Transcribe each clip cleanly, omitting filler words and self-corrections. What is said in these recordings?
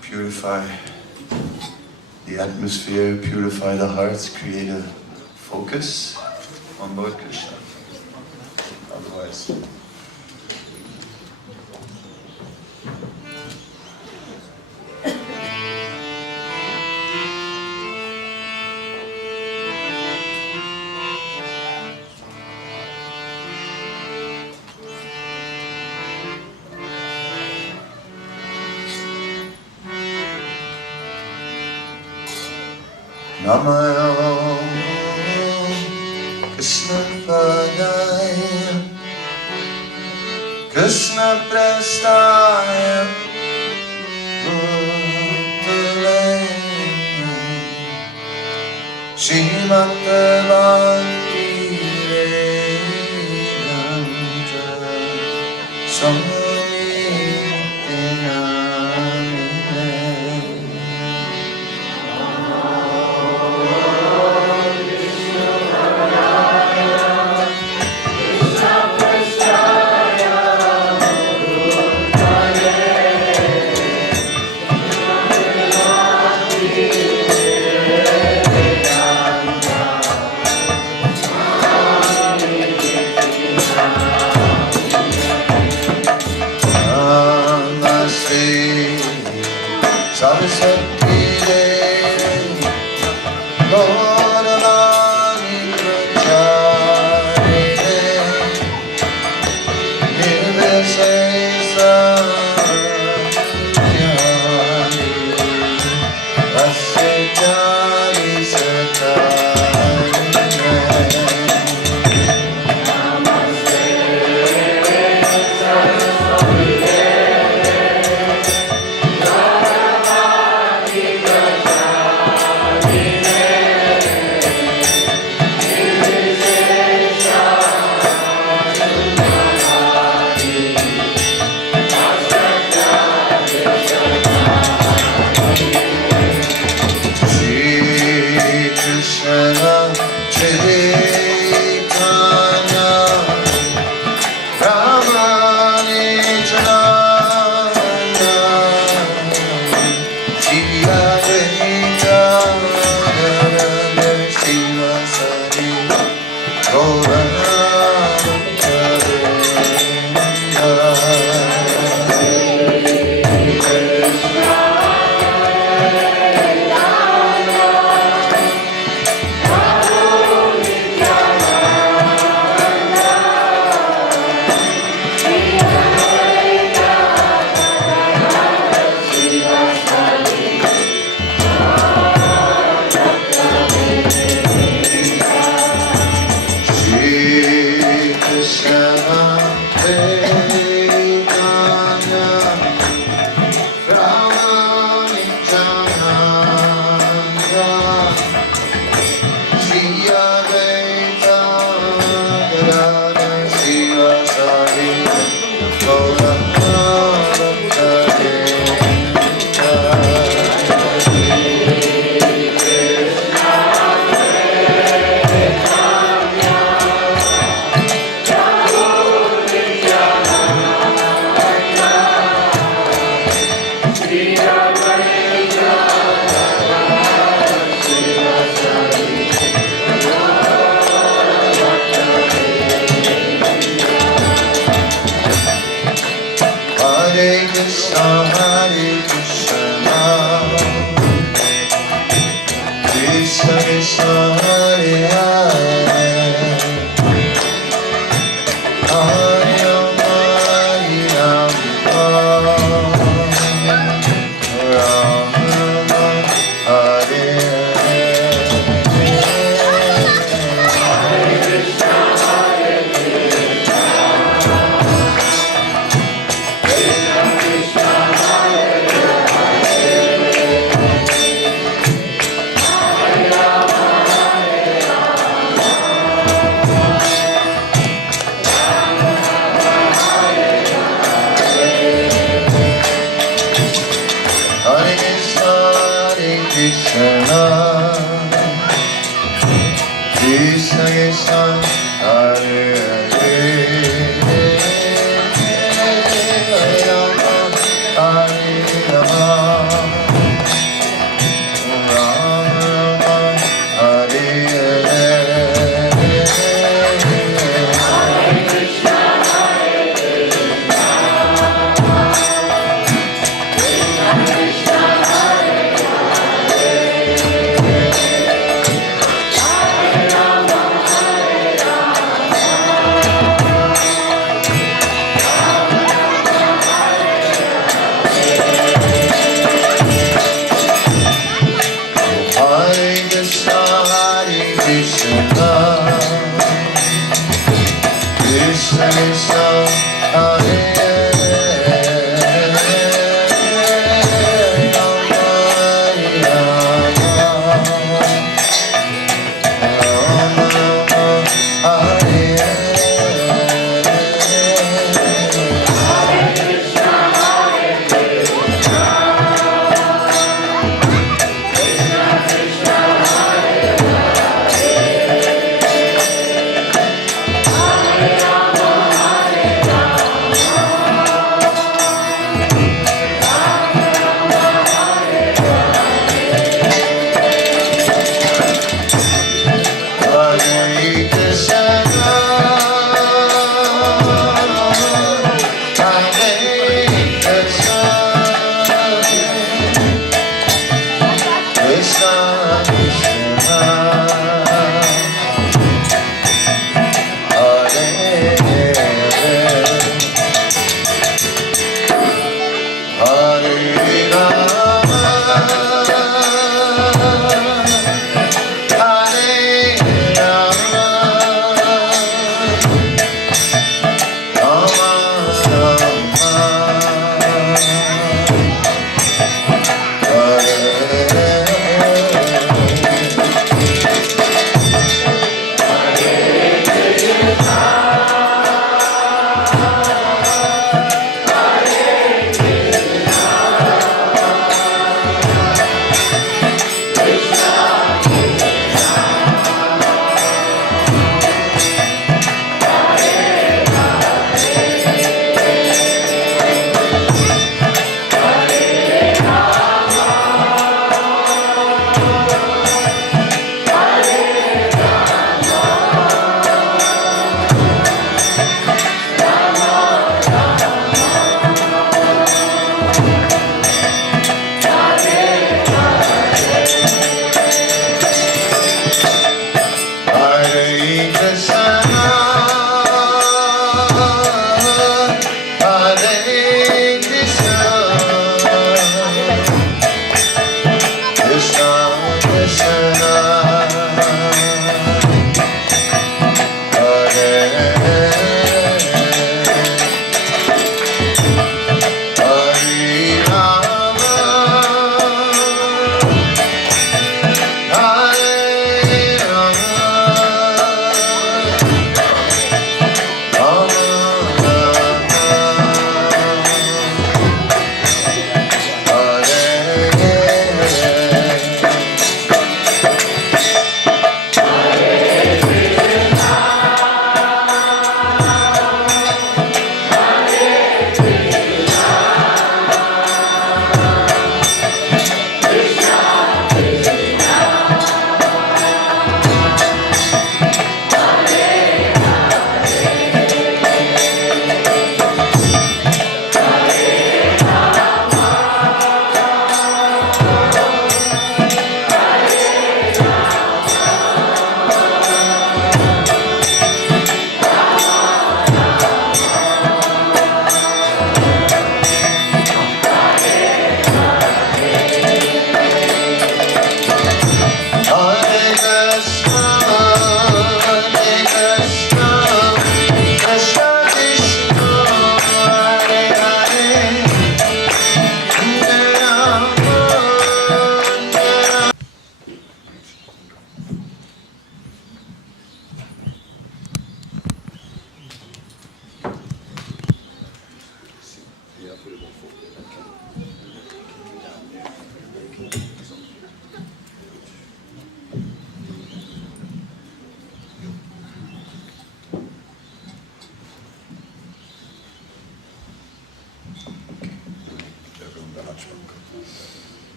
purify the atmosphere, purify the hearts, create a focus on Lord Krishna. Otherwise, Namayo Krishna Padaya Krishna Prestaya Bhutale Srimate Bhakti Vedanta Swami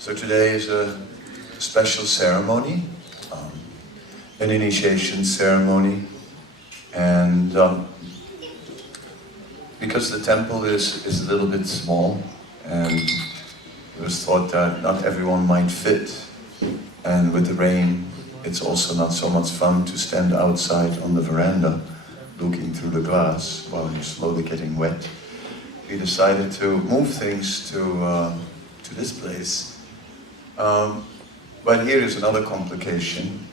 So today is a special ceremony, an initiation ceremony, and because the temple is a little bit small, and it was thought that not everyone might fit, and with the rain it's also not so much fun to stand outside on the veranda looking through the glass while you're slowly getting wet. We decided to move things to this place. But here is another complication.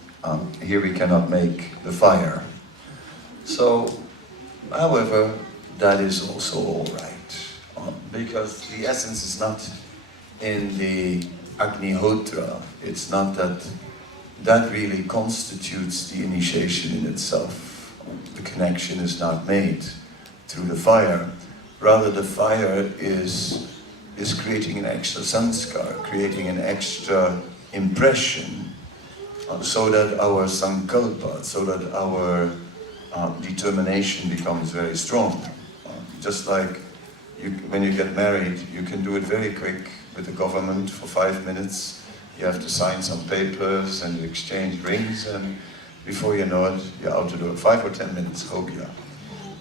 Here we cannot make the fire. So, however, that is also all right. Because the essence is not in the Agnihotra. It's not that that really constitutes the initiation in itself. The connection is not made through the fire. Rather, the fire is creating an extra sanskar, creating an extra impression, so that our sankalpa, so that our determination becomes very strong. Just like when you get married, you can do it very quick with the government for 5 minutes. You have to sign some papers and you exchange rings, and before you know it, you're out to do it. 5 or 10 minutes, hogya.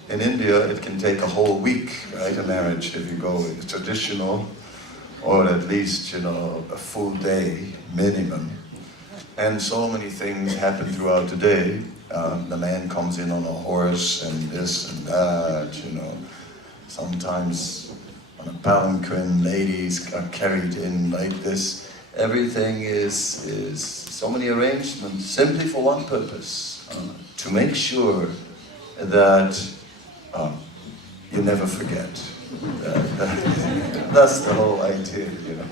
In India, it can take a whole week, right, a marriage, if you go traditional, or at least, you know, a full day minimum. And so many things happen throughout the day. The man comes in on a horse and this and that, you know. Sometimes on a palanquin, ladies are carried in like this. Everything is so many arrangements simply for one purpose, to make sure that you never forget. That's the whole idea, you know,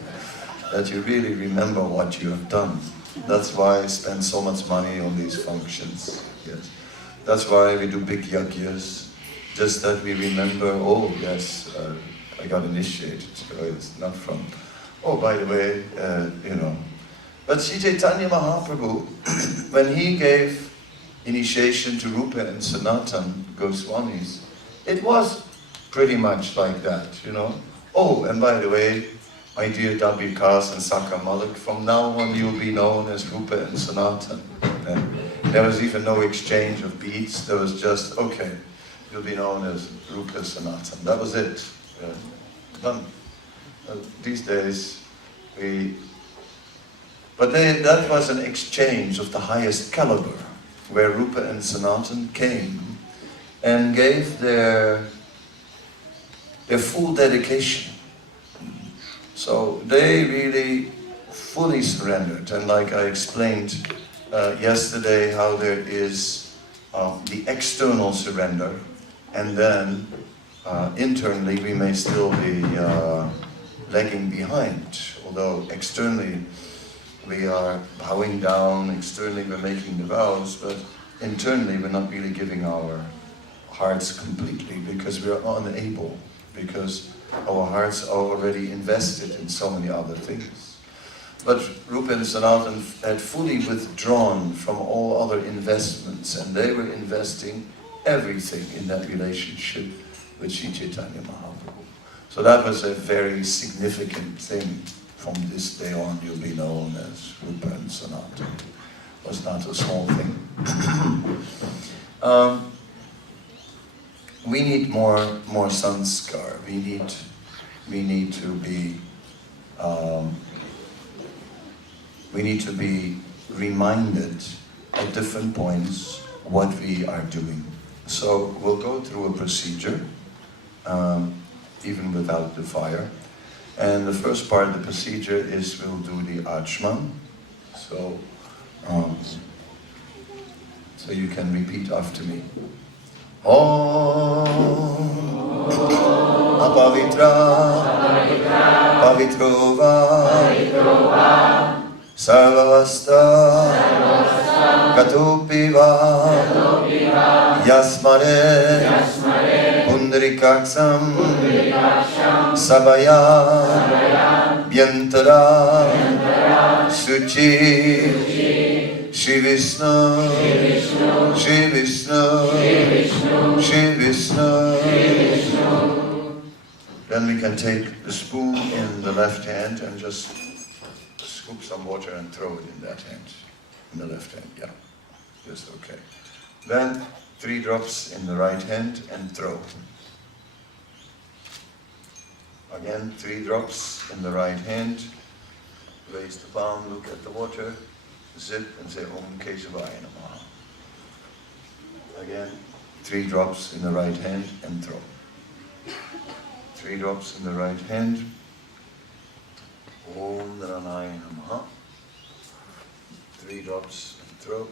that you really remember what you have done. That's why I spend so much money on these functions. Yes, that's why we do big yajnas, just that we remember. Oh yes, I got initiated. So it's not from. Oh, by the way, you know. But Sri Chaitanya Mahaprabhu, when he gave initiation to Rupa and Sanatan Goswamis, it was pretty much like that, you know. Oh, and by the way, my dear Dabikas and Sakha Malik, from now on you'll be known as Rupa and Sanatan. There was even no exchange of beads, there was just, okay, you'll be known as Rupa Sanatan. That was it. Done. These days, that was an exchange of the highest caliber, where Rupa and Sanatan came and gave their full dedication. So they really fully surrendered. And like I explained yesterday, how there is the external surrender, and then internally we may still be lagging behind. Although externally we are bowing down, externally we're making the vows, but internally we're not really giving our hearts completely, because we are unable, because our hearts are already invested in so many other things. But Rupa and Sanatan had fully withdrawn from all other investments, and they were investing everything in that relationship with Sri Chaitanya Mahaprabhu. So that was a very significant thing. From this day on, you'll be known as Rupa and Sanatan. It was not a small thing. We need more sanskar. We need to be reminded at different points what we are doing. So we'll go through a procedure, even without the fire. And the first part of the procedure is we'll do the Achman. So you can repeat after me. Om Apavitra Pavitrova Sarvavasta Katupiva Yasmare Pundrikaksam Sabaya Vyantara Suchi Shri Vishnu Shri Vishnu Shri Vishnu. Then we can take the spoon in the left hand and just scoop some water and throw it in that hand. In the left hand, yeah. Just okay. Then 3 drops in the right hand and throw. Again, 3 drops in the right hand. Raise the palm, look at the water, zip and say Om Keshavaya Namaha. Again, 3 drops in the right hand and throw. 3 drops in the right hand. Om Dharanaya Namaha. 3 drops and throw.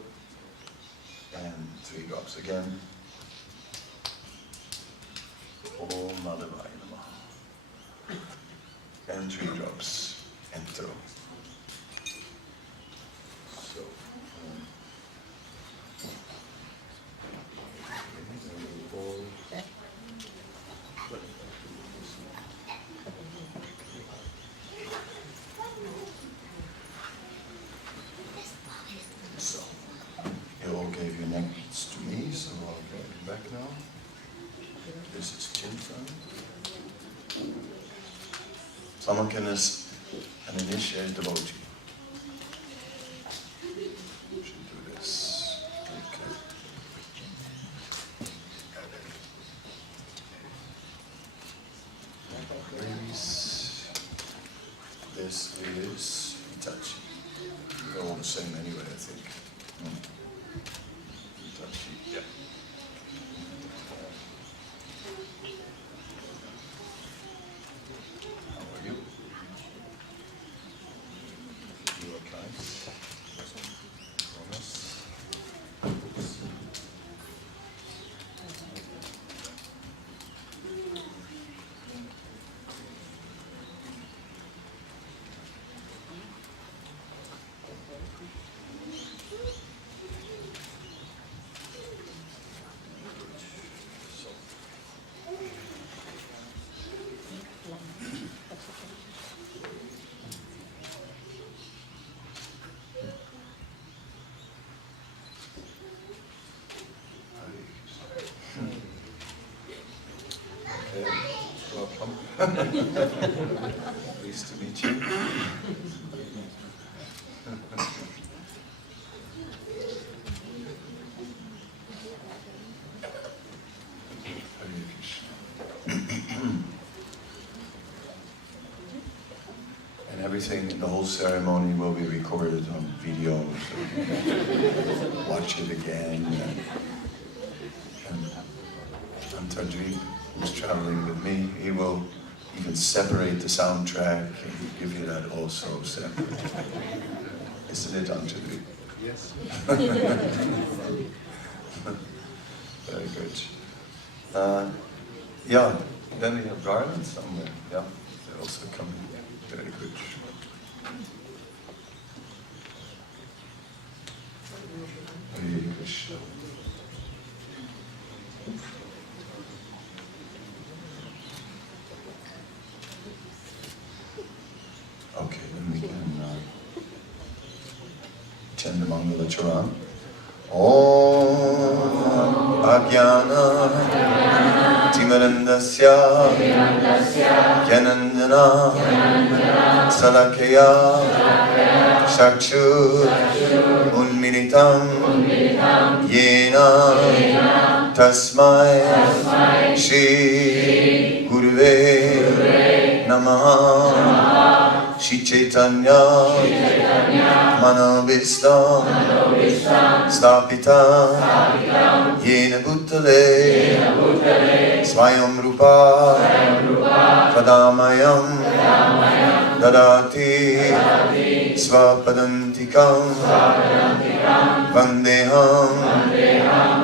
And 3 drops again. Om Madhavaya Namaha. And 3 drops and throw. So, you all gave your necks to me, so I'll get it back now. This is Chintan. Someone can an initiate devotee. Should do this. Okay. Release. this is Itachi. They're all the same anyway, I think. Itachi, yeah. How are you? You okay? Promise? Welcome. Pleased to meet you. Hare Krishna. And everything, the whole ceremony will be recorded on video, so you can watch it again. And Antardeep, who's traveling with me, he will even separate the soundtrack and give you that also separate. Isn't it, Antardeep? Yes. Very good. Yeah, then we have garlands somewhere. Yeah, they're also coming. Very good. Hare Krishna. Okay, then we can chant the Mangala Charan. Om Ajnana Timarandasya Yanandana Salakaya Shakshu Unmilitam Yena Tasmai Shri Guruve Namaha Shri Chaitanya Manobhistam Stapitam Yena Bhutale Swayam Rupa Kadamayam Dadati Svapadantikam Vandeham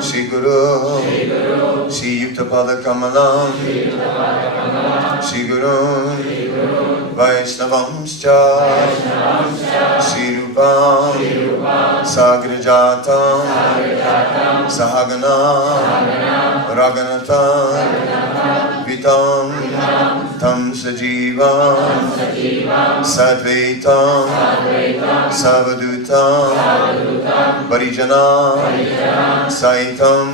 Shri Guru Shri Yuktapada Kamalam Shri Guru Vaishnavamscha Shri Rupam Sagrajatam Sahagana Raganatam Vitam Tam Sajivam Sadvaitam Savadutam Parijanam Saitam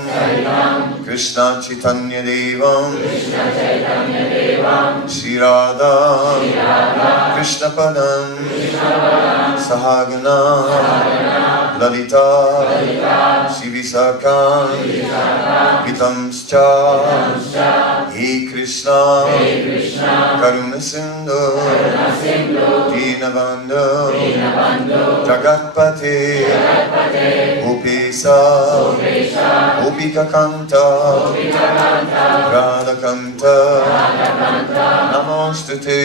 Krishna Chaitanya Devam Shri Radha Krishna Padam Sahagana Lalita Shri Visakha Vitamscha He Krishna Karuna Sindhu Dinabandhu Jagatpate Upesa Upika Kanta Radha Kanta Namostute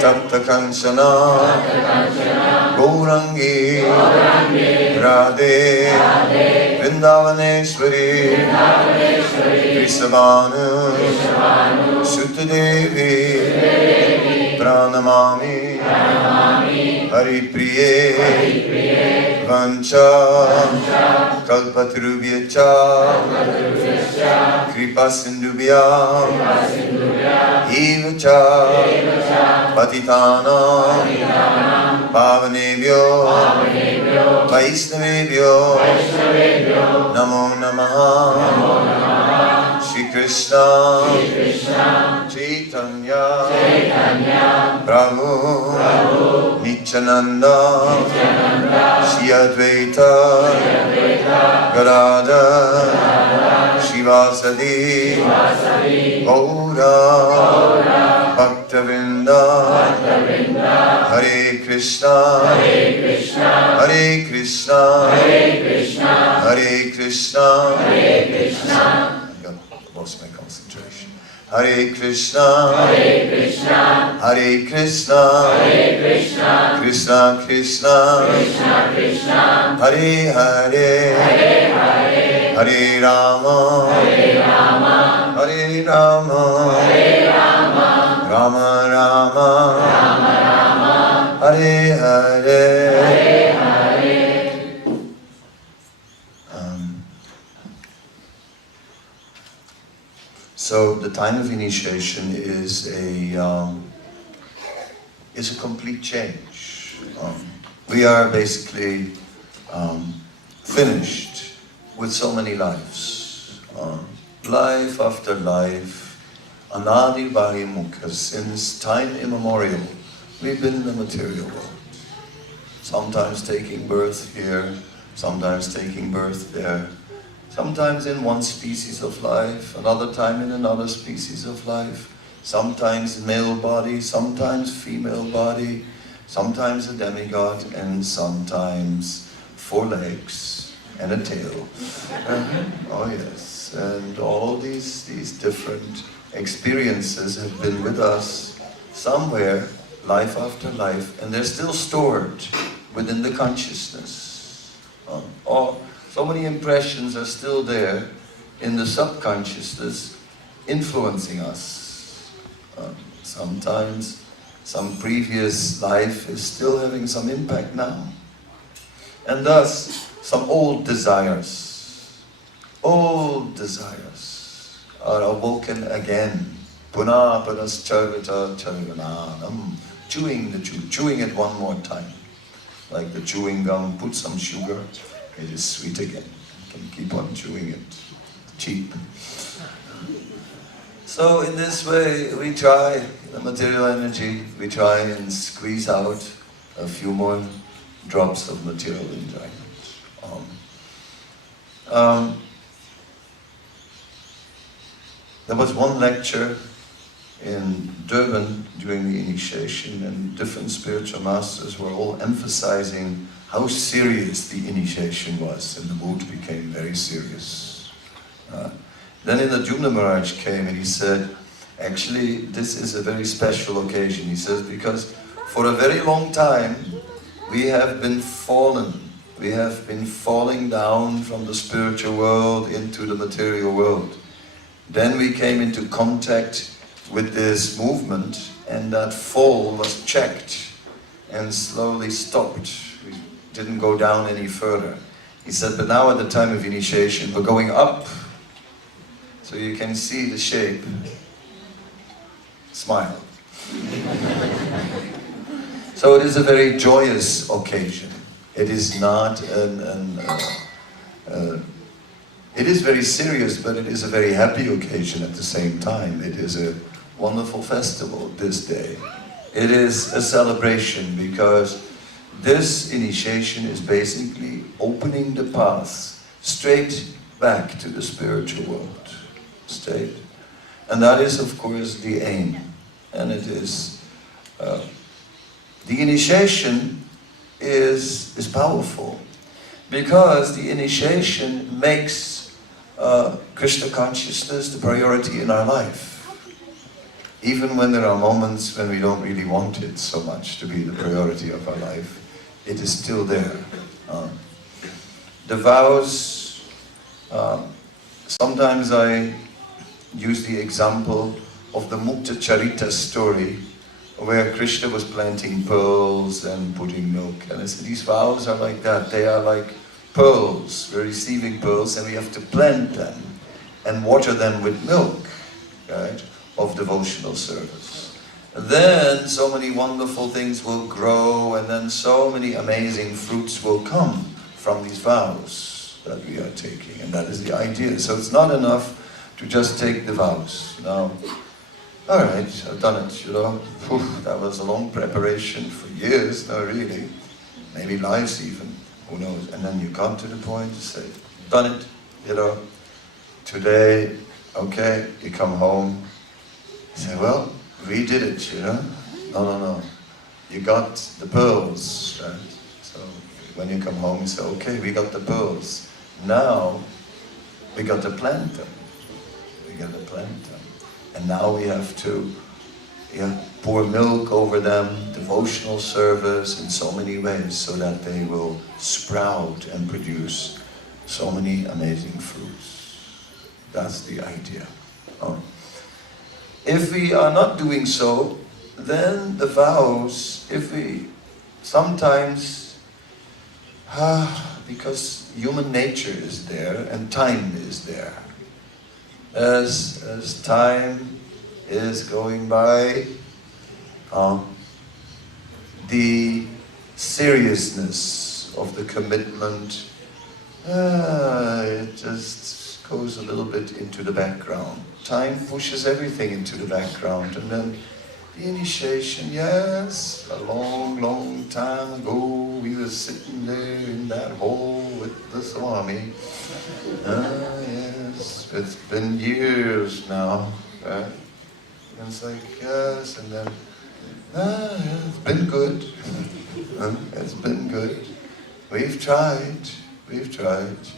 Tapta Kanchana Gaurangi Radhe Vrindavaneshwari Krishnavanu Suttadevi Pranamami Haripriye Vancha Kalpatarubhyacha Kripa Sindhubhyam Evacha Patitanam Pavanebhyo Vaishnavebhyo Namo Namaha Shri Krishna Chaitanya Prabhu Nityananda Shri Advaita Gadadhar Shivasadi Gaura Bhakta Bhakta-vrinda, Hare Krishna, Hare Krishna, Hare Krishna, I lost my concentration. Hare Krishna, Hare Krishna, Krishna Krishna, Hare Hare, Hare Rama, Hare Rama, Rama Rama, Hare Hare. So the time of initiation is a complete change. We are basically finished with so many lives. Life after life, Anadi Bari Mukha, since time immemorial, we've been in the material world. Sometimes taking birth here, sometimes taking birth there. Sometimes in one species of life, another time in another species of life. Sometimes male body, sometimes female body, sometimes a demigod, and sometimes 4 legs and a tail. Oh yes, and all of these different experiences have been with us somewhere, life after life, and they're still stored within the consciousness. So many impressions are still there in the subconsciousness, influencing us. Sometimes some previous life is still having some impact now. And thus, some old desires are awoken again. Puna panas charvita charvananam. Chewing it one more time. Like the chewing gum, put some sugar, it is sweet again. You can keep on chewing it. Cheap. So in this way, we try, the material energy, we try and squeeze out a few more drops of material enjoyment. There was one lecture in Durban during the initiation, and different spiritual masters were all emphasizing how serious the initiation was, and the mood became very serious. Then Indra Maharaj came and he said, actually this is a very special occasion. He says, because for a very long time we have been falling down from the spiritual world into the material world. Then we came into contact with this movement, and that fall was checked and slowly stopped. We didn't go down any further. He said, but now at the time of initiation we're going up. So you can see the shape. Smile. So it is a very joyous occasion. It is not it is very serious, but it is a very happy occasion at the same time. It is a wonderful festival this day. It is a celebration because this initiation is basically opening the path straight back to the spiritual world. State. And that is, of course, the aim. And it is, the initiation is powerful because the initiation makes Krishna consciousness the priority in our life. Even when there are moments when we don't really want it so much to be the priority of our life, it is still there. The vows, sometimes I use the example of the Mukta Charita story where Krishna was planting pearls and putting milk. And I said, these vows are like that. They are like pearls. We're receiving pearls and we have to plant them and water them with milk, right, of devotional service. And then so many wonderful things will grow, and then so many amazing fruits will come from these vows that we are taking. And that is the idea. So it's not enough to just take the vows. Now, all right, I've done it, you know. That was a long preparation for years, no really. Maybe lives even, who knows. And then you come to the point to say, done it, you know. Today, okay, you come home. You say, well, we did it, you know. No. You got the pearls, right? So when you come home, you say, okay, we got the pearls. Now, we got to plant them. We got to plant them. And now we have to pour milk over them, devotional service in so many ways, so that they will sprout and produce so many amazing fruits. That's the idea. If we are not doing so, then the vows, if we sometimes, because human nature is there and time is there. As time is going by, the seriousness of the commitment, it just goes a little bit into the background. Time pushes everything into the background, and then the initiation, yes, a long time ago, we were sitting there in that hall with the Swami. Yes, it's been years now, right? And it's like, yes, and then, it's been good. It's been good. We've tried, you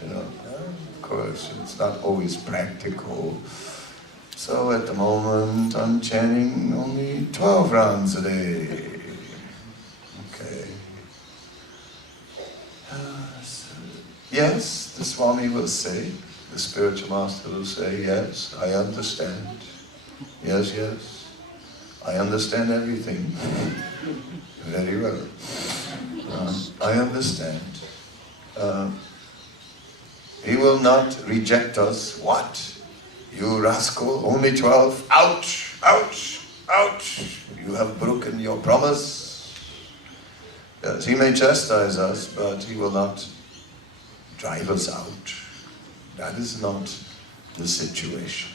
know. Of course, it's not always practical. So at the moment, I'm chanting only 12 rounds a day. Okay. Yes, the Swami will say, the spiritual master will say, yes, I understand. Yes, I understand everything. Very well. I understand. He will not reject us. What? You rascal, only 12? Ouch! Ouch! Ouch! You have broken your promise. Yes, he may chastise us, but he will not drive us out. That is not the situation.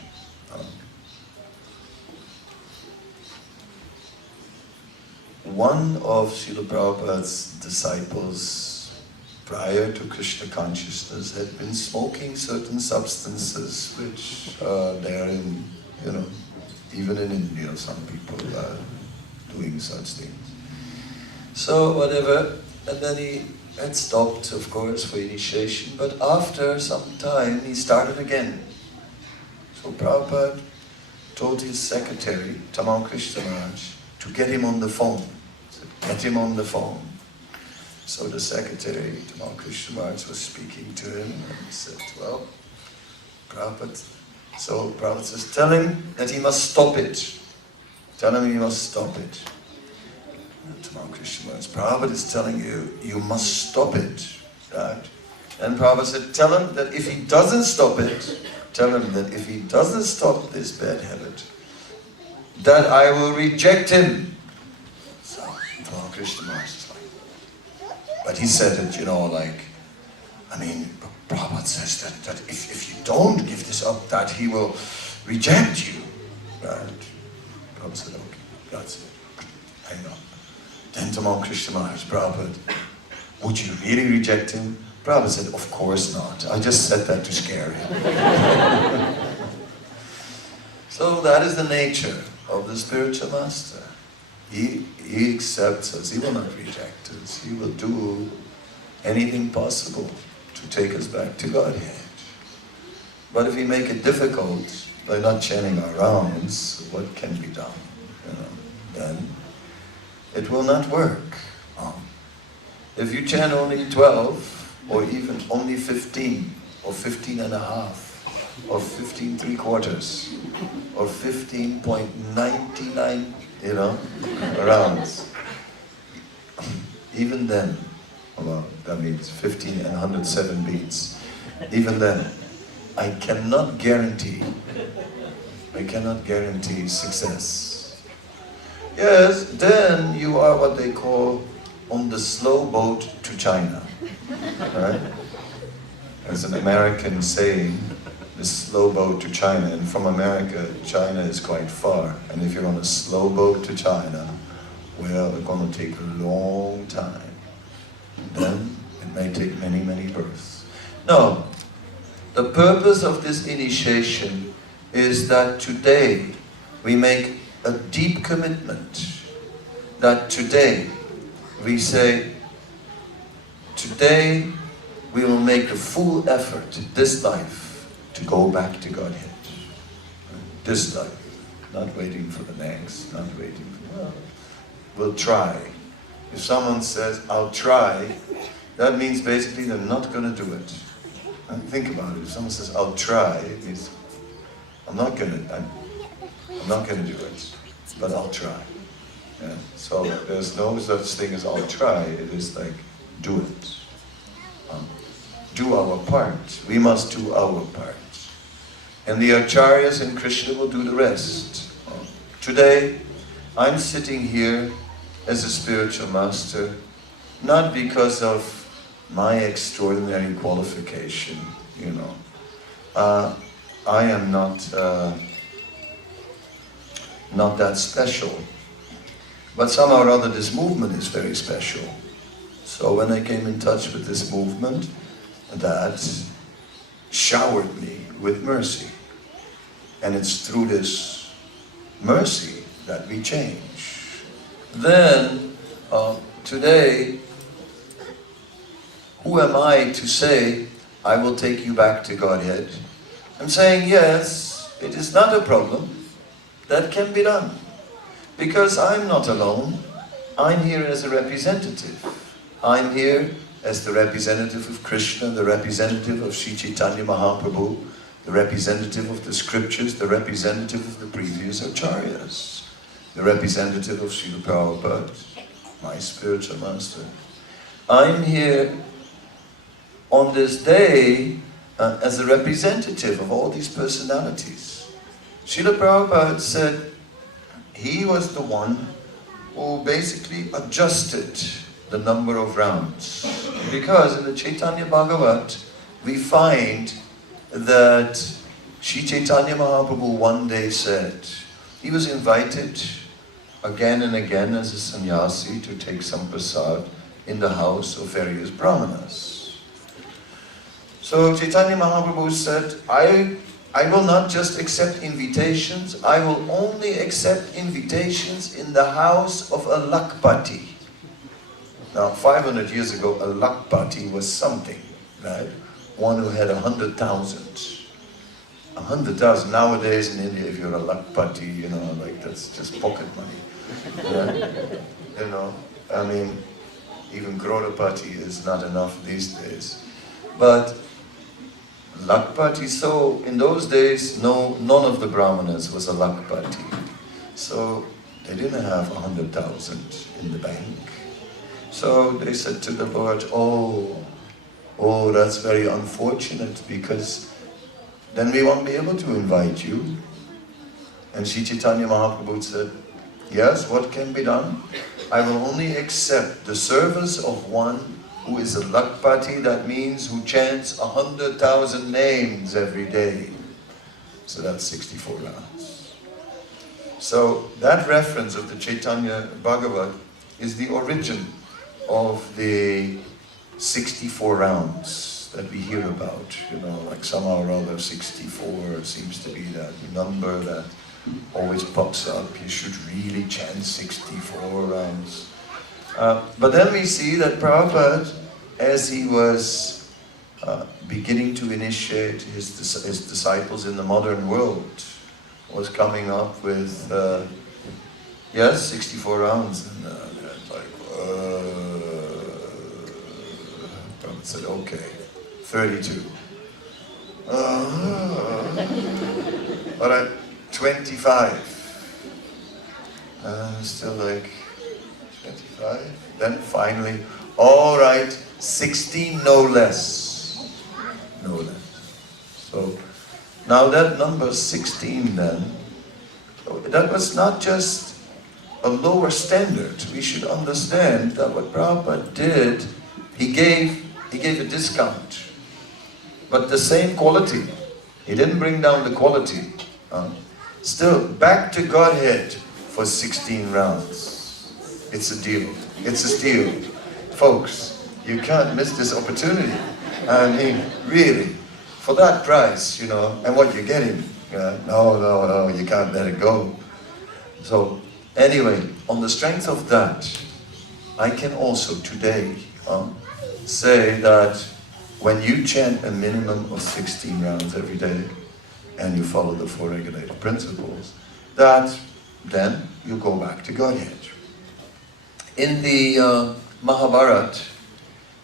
One of Srila Prabhupada's disciples prior to Krishna consciousness had been smoking certain substances which there in, you know, even in India some people are doing such things. So whatever, and then he had stopped, of course, for initiation, but after some time he started again. So Prabhupada told his secretary, Tamal Krishna Maharaj, to get him on the phone. So get him on the phone. So the secretary, Tamal Krishna Maharaj, was speaking to him and he said, well, Prabhupada, so Prabhupada says, tell him that he must stop it. Tell him he must stop it. And Tamal Krishna Maharaj, Prabhupada is telling you, you must stop it. Right? And Prabhupada said, tell him that if he doesn't stop it, tell him that if he doesn't stop this bad habit, that I will reject him. So Tamal Krishna Maharaj is like, but he said it, you know, like, I mean, Prabhupada says that if you don't give this up, that he will reject you. Right? Prabhupada said, okay, that's it. Hang on. Then Tamal Krishna Maharaj, Prabhupada, would you really reject him? Prabhupada said, of course not. I just said that to scare him. So that is the nature of the spiritual master. He accepts us. He will not reject us. He will do anything possible to take us back to Godhead. But if we make it difficult by not chanting our rounds, what can be done? You know, then it will not work. If you chant only 12, or even only 15, or 15 and a half, or 15 3/4, or 15.99, you know, rounds, even then, well, that means 15 and 107 beats, even then, I cannot guarantee success. Yes, then you are what they call on the slow boat to China, right? There's an American saying, the slow boat to China, and from America, China is quite far, and if you're on a slow boat to China, well, it's going to take a long time. Then it may take many, many births. No, the purpose of this initiation is that today we make a deep commitment that today we say, today we will make a full effort this life to go back to Godhead. This life, not waiting for the next, not waiting for, well, we'll try. If someone says, I'll try, that means basically they're not going to do it. And think about it. If someone says, I'll try, it means I'm not going to do it, but I'll try. Yeah? So there's no such thing as I'll try. It is like, do it. Do our part. We must do our part. And the acharyas and Krishna will do the rest. Today, I'm sitting here as a spiritual master, not because of my extraordinary qualification, you know. I am not that special. But somehow or other this movement is very special. So when I came in touch with this movement, that showered me with mercy. And it's through this mercy that we change. Then, today, who am I to say, I will take you back to Godhead? I'm saying, yes, it is not a problem. That can be done. Because I'm not alone. I'm here as a representative. I'm here as the representative of Krishna, the representative of Sri Chaitanya Mahaprabhu, the representative of the scriptures, the representative of the previous acharyas, the representative of Srila Prabhupada, my spiritual master. I'm here on this day as a representative of all these personalities. Srila Prabhupada said he was the one who basically adjusted the number of rounds. Because in the Chaitanya Bhagavat, we find that Sri Chaitanya Mahaprabhu one day said, he was invited again and again as a sannyasi to take some prasad in the house of various brahmanas. So Chaitanya Mahaprabhu said, I will not just accept invitations, I will only accept invitations in the house of a lakpati. Now, 500 years ago, a lakpati was something, right? One who had 100,000. 100,000. Nowadays in India, if you're a lakpati, you know, like that's just pocket money. Yeah? You know, I mean, even crorepati is not enough these days. But lakpati, so in those days, none of the brahmanas was a lakpati. So they didn't have 100,000 in the bank. So they said to the Lord, oh, that's very unfortunate, because then we won't be able to invite you. And Sri Chaitanya Mahaprabhu said, yes, what can be done? I will only accept the service of one who is a lakpati, that means who chants 100,000 names every day. So that's 64 rounds. So that reference of the Chaitanya Bhagavat is the origin of the 64 rounds that we hear about. You know, like somehow or other 64 seems to be that number that always pops up. You should really chant 64 rounds. But then we see that Prabhupada, as he was beginning to initiate his disciples in the modern world, was coming up with, yes, 64 rounds. And Prabhupada said, okay, 32. All right, 25. Still like 25. Then finally, all right, 16, no less. No less. So now that number 16 then, that was not just a lower standard. We should understand that what Prabhupada did, he gave a discount, but the same quality. He didn't bring down the quality. Still, back to Godhead for 16 rounds. It's a deal. It's a steal. Folks, you can't miss this opportunity. I mean, really, for that price, you know, and what you're getting, no, you can't let it go. So anyway, on the strength of that, I can also today say that when you chant a minimum of 16 rounds every day, and you follow the 4 regulated principles, that then you go back to Godhead. In the Mahabharata,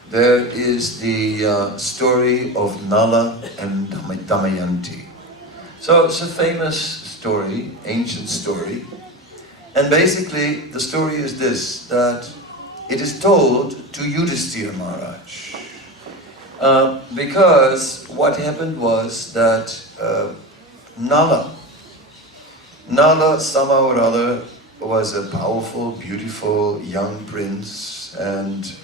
there is the story of Nala and Damayanti. So it's a famous story, ancient story, and basically the story is this, that it is told to Yudhisthira Maharaj. Because what happened was that Nala somehow or other was a powerful, beautiful young prince, and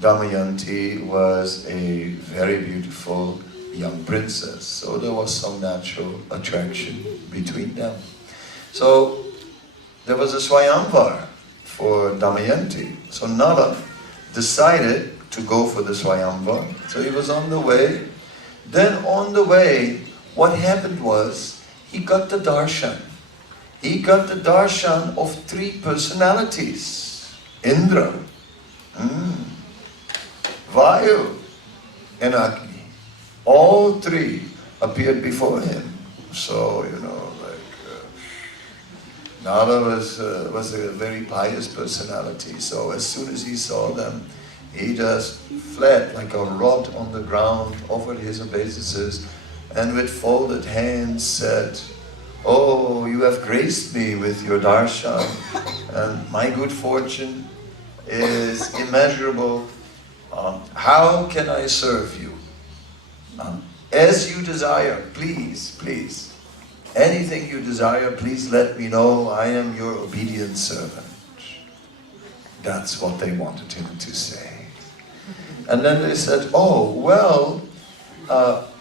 Damayanti was a very beautiful young princess. So there was some natural attraction between them. So there was a Swayamvar for Damayanti. So Nala decided to go for the Swayamvar. So he was on the way. Then on the way, what happened was, he got the darshan. He got the darshan of 3 personalities. Indra, Vayu, and Agni. All 3 appeared before him. So, you know, Nala was a very pious personality. So as soon as he saw them, he just fled like a rod on the ground, offered his obeisances, and with folded hands said, "Oh, you have graced me with your darshan, and my good fortune is immeasurable. How can I serve you? As you desire, please, please. Anything you desire, please let me know. I am your obedient servant." That's what they wanted him to say. And then they said, "Oh, well,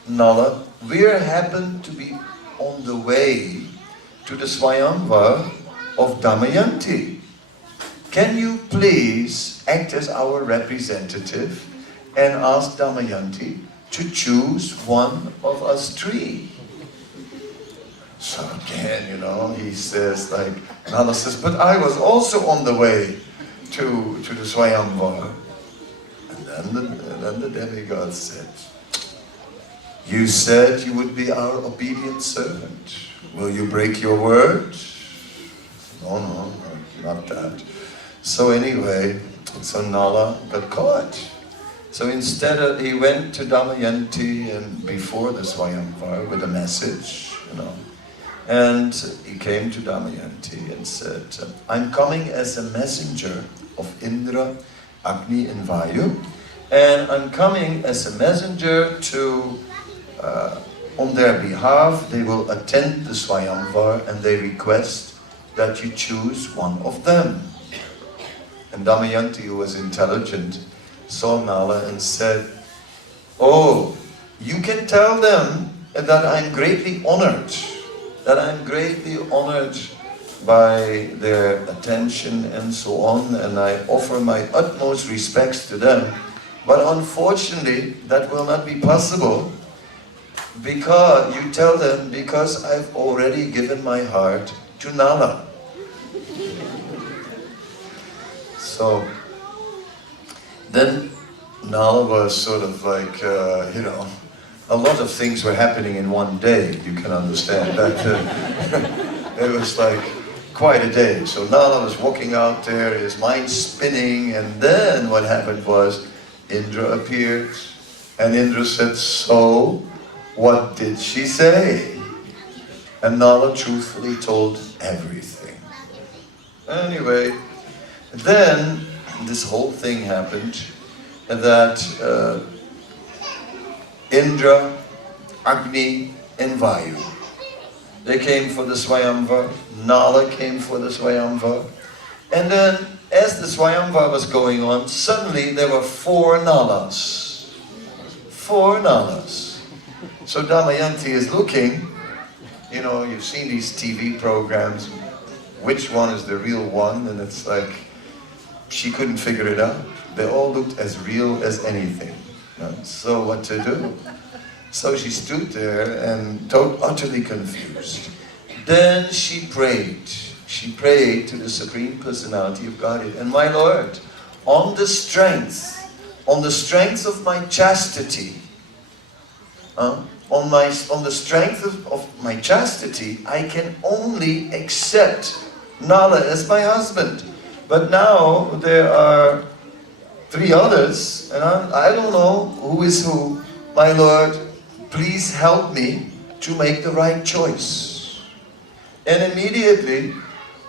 Nala, we happen to be on the way to the Swayamvar of Damayanti. Can you please act as our representative and ask Damayanti to choose one of us 3? So again, you know, he says, like, Nala says, "But I was also on the way to the Swayamvar." And then the demigod said, "You said you would be our obedient servant. Will you break your word?" No, not that. So anyway, so Nala got caught. So instead he went to Damayanti and before the Swayamvar with a message, you know. And he came to Damayanti and said, "I'm coming as a messenger of Indra, Agni and Vayu. And I'm coming as a messenger to, on their behalf, they will attend the Swayamvar and they request that you choose one of them." And Damayanti, who was intelligent, saw Nala and said, "Oh, you can tell them that I'm greatly honored by their attention and so on, and I offer my utmost respects to them. But unfortunately, that will not be possible, because you tell them, because I've already given my heart to Nala." So then Nala was sort of like, you know, a lot of things were happening in one day, you can understand that. It was like quite a day. So Nala was walking out there, his mind spinning, and then what happened was Indra appeared, and Indra said, "So, what did she say?" And Nala truthfully told everything. Anyway, then this whole thing happened, that Indra, Agni, and Vayu, they came for the Swayamvar. Nala came for the Swayamvar. And then, as the Swayamvar was going on, suddenly there were 4 Nalas. 4 Nalas. So Damayanti is looking, you know, you've seen these TV programs, which one is the real one, and it's like, she couldn't figure it out. They all looked as real as anything. So what to do? So she stood there and utterly confused. Then she prayed. she prayed to the Supreme Personality of Godhead. And my Lord, on the strength of my chastity, on the strength of my chastity, I can only accept Nala as my husband. But now there are 3 others, and I don't know who is who. My Lord, please help me to make the right choice. And immediately,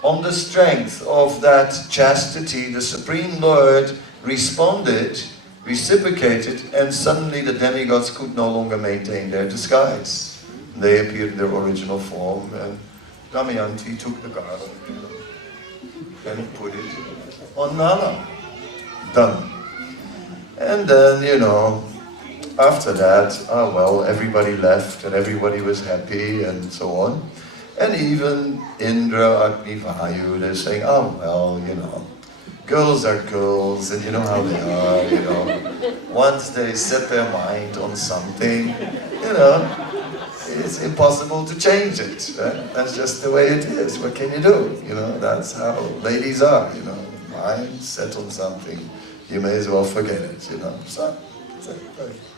on the strength of that chastity, the Supreme Lord responded, reciprocated, and suddenly the demigods could no longer maintain their disguise. They appeared in their original form, and Damayanti took the garland and put it on Nala. Done. And then, after that, everybody left and everybody was happy and so on. And even Indra, Agni, Vayu, they're saying, girls are girls, and you know how they are, Once they set their mind on something, it's impossible to change it. Right? That's just the way it is. What can you do? That's how ladies are, Mind set on something, you may as well forget it, So,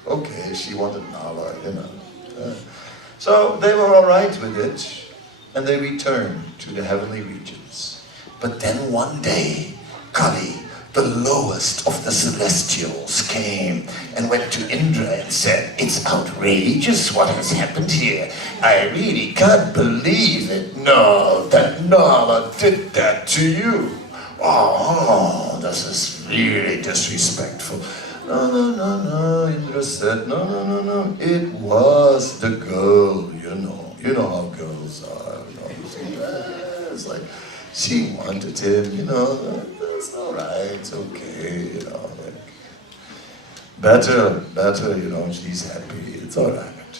okay, she wanted Nala, So they were all right with it. And they returned to the heavenly regions. But then one day, Kali, the lowest of the celestials, came and went to Indra and said, "It's outrageous what has happened here. I really can't believe it. No, that Nala did that to you. Oh, this is really disrespectful." No, Indra said, no. It was the girl, You know how girls are. It's like, she wanted him, it's all right, it's okay, better, she's happy, it's all right.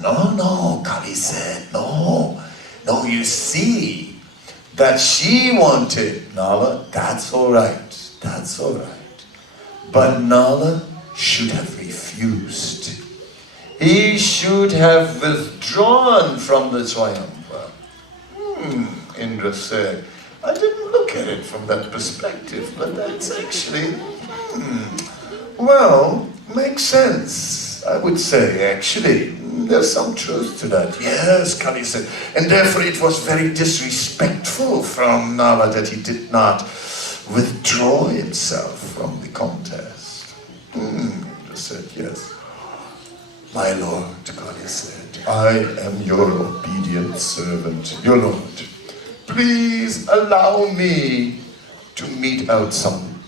No, Kali said, no, you see, that she wanted Nala, that's all right. But Nala should have refused. He should have withdrawn from the Swayamvara. Indra said, I didn't look at it from that perspective, but that's actually, makes sense. I would say, actually, there's some truth to that. Yes, Kali said, and therefore it was very disrespectful from Nala that he did not withdraw himself from the contest. Indra said, yes. My Lord, Kali said, I am your obedient servant, your Lord. Please allow me to mete out some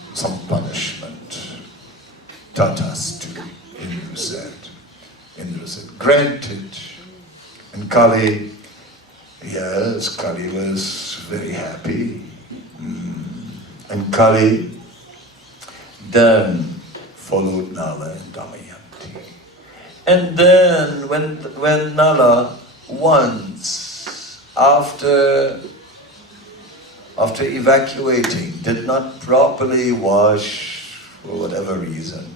punishment. Tatastu, Indra said, granted. And Kali was very happy. And Kali then followed Nala and Damayanti. And then when Nala once, after evacuating, did not properly wash for whatever reason,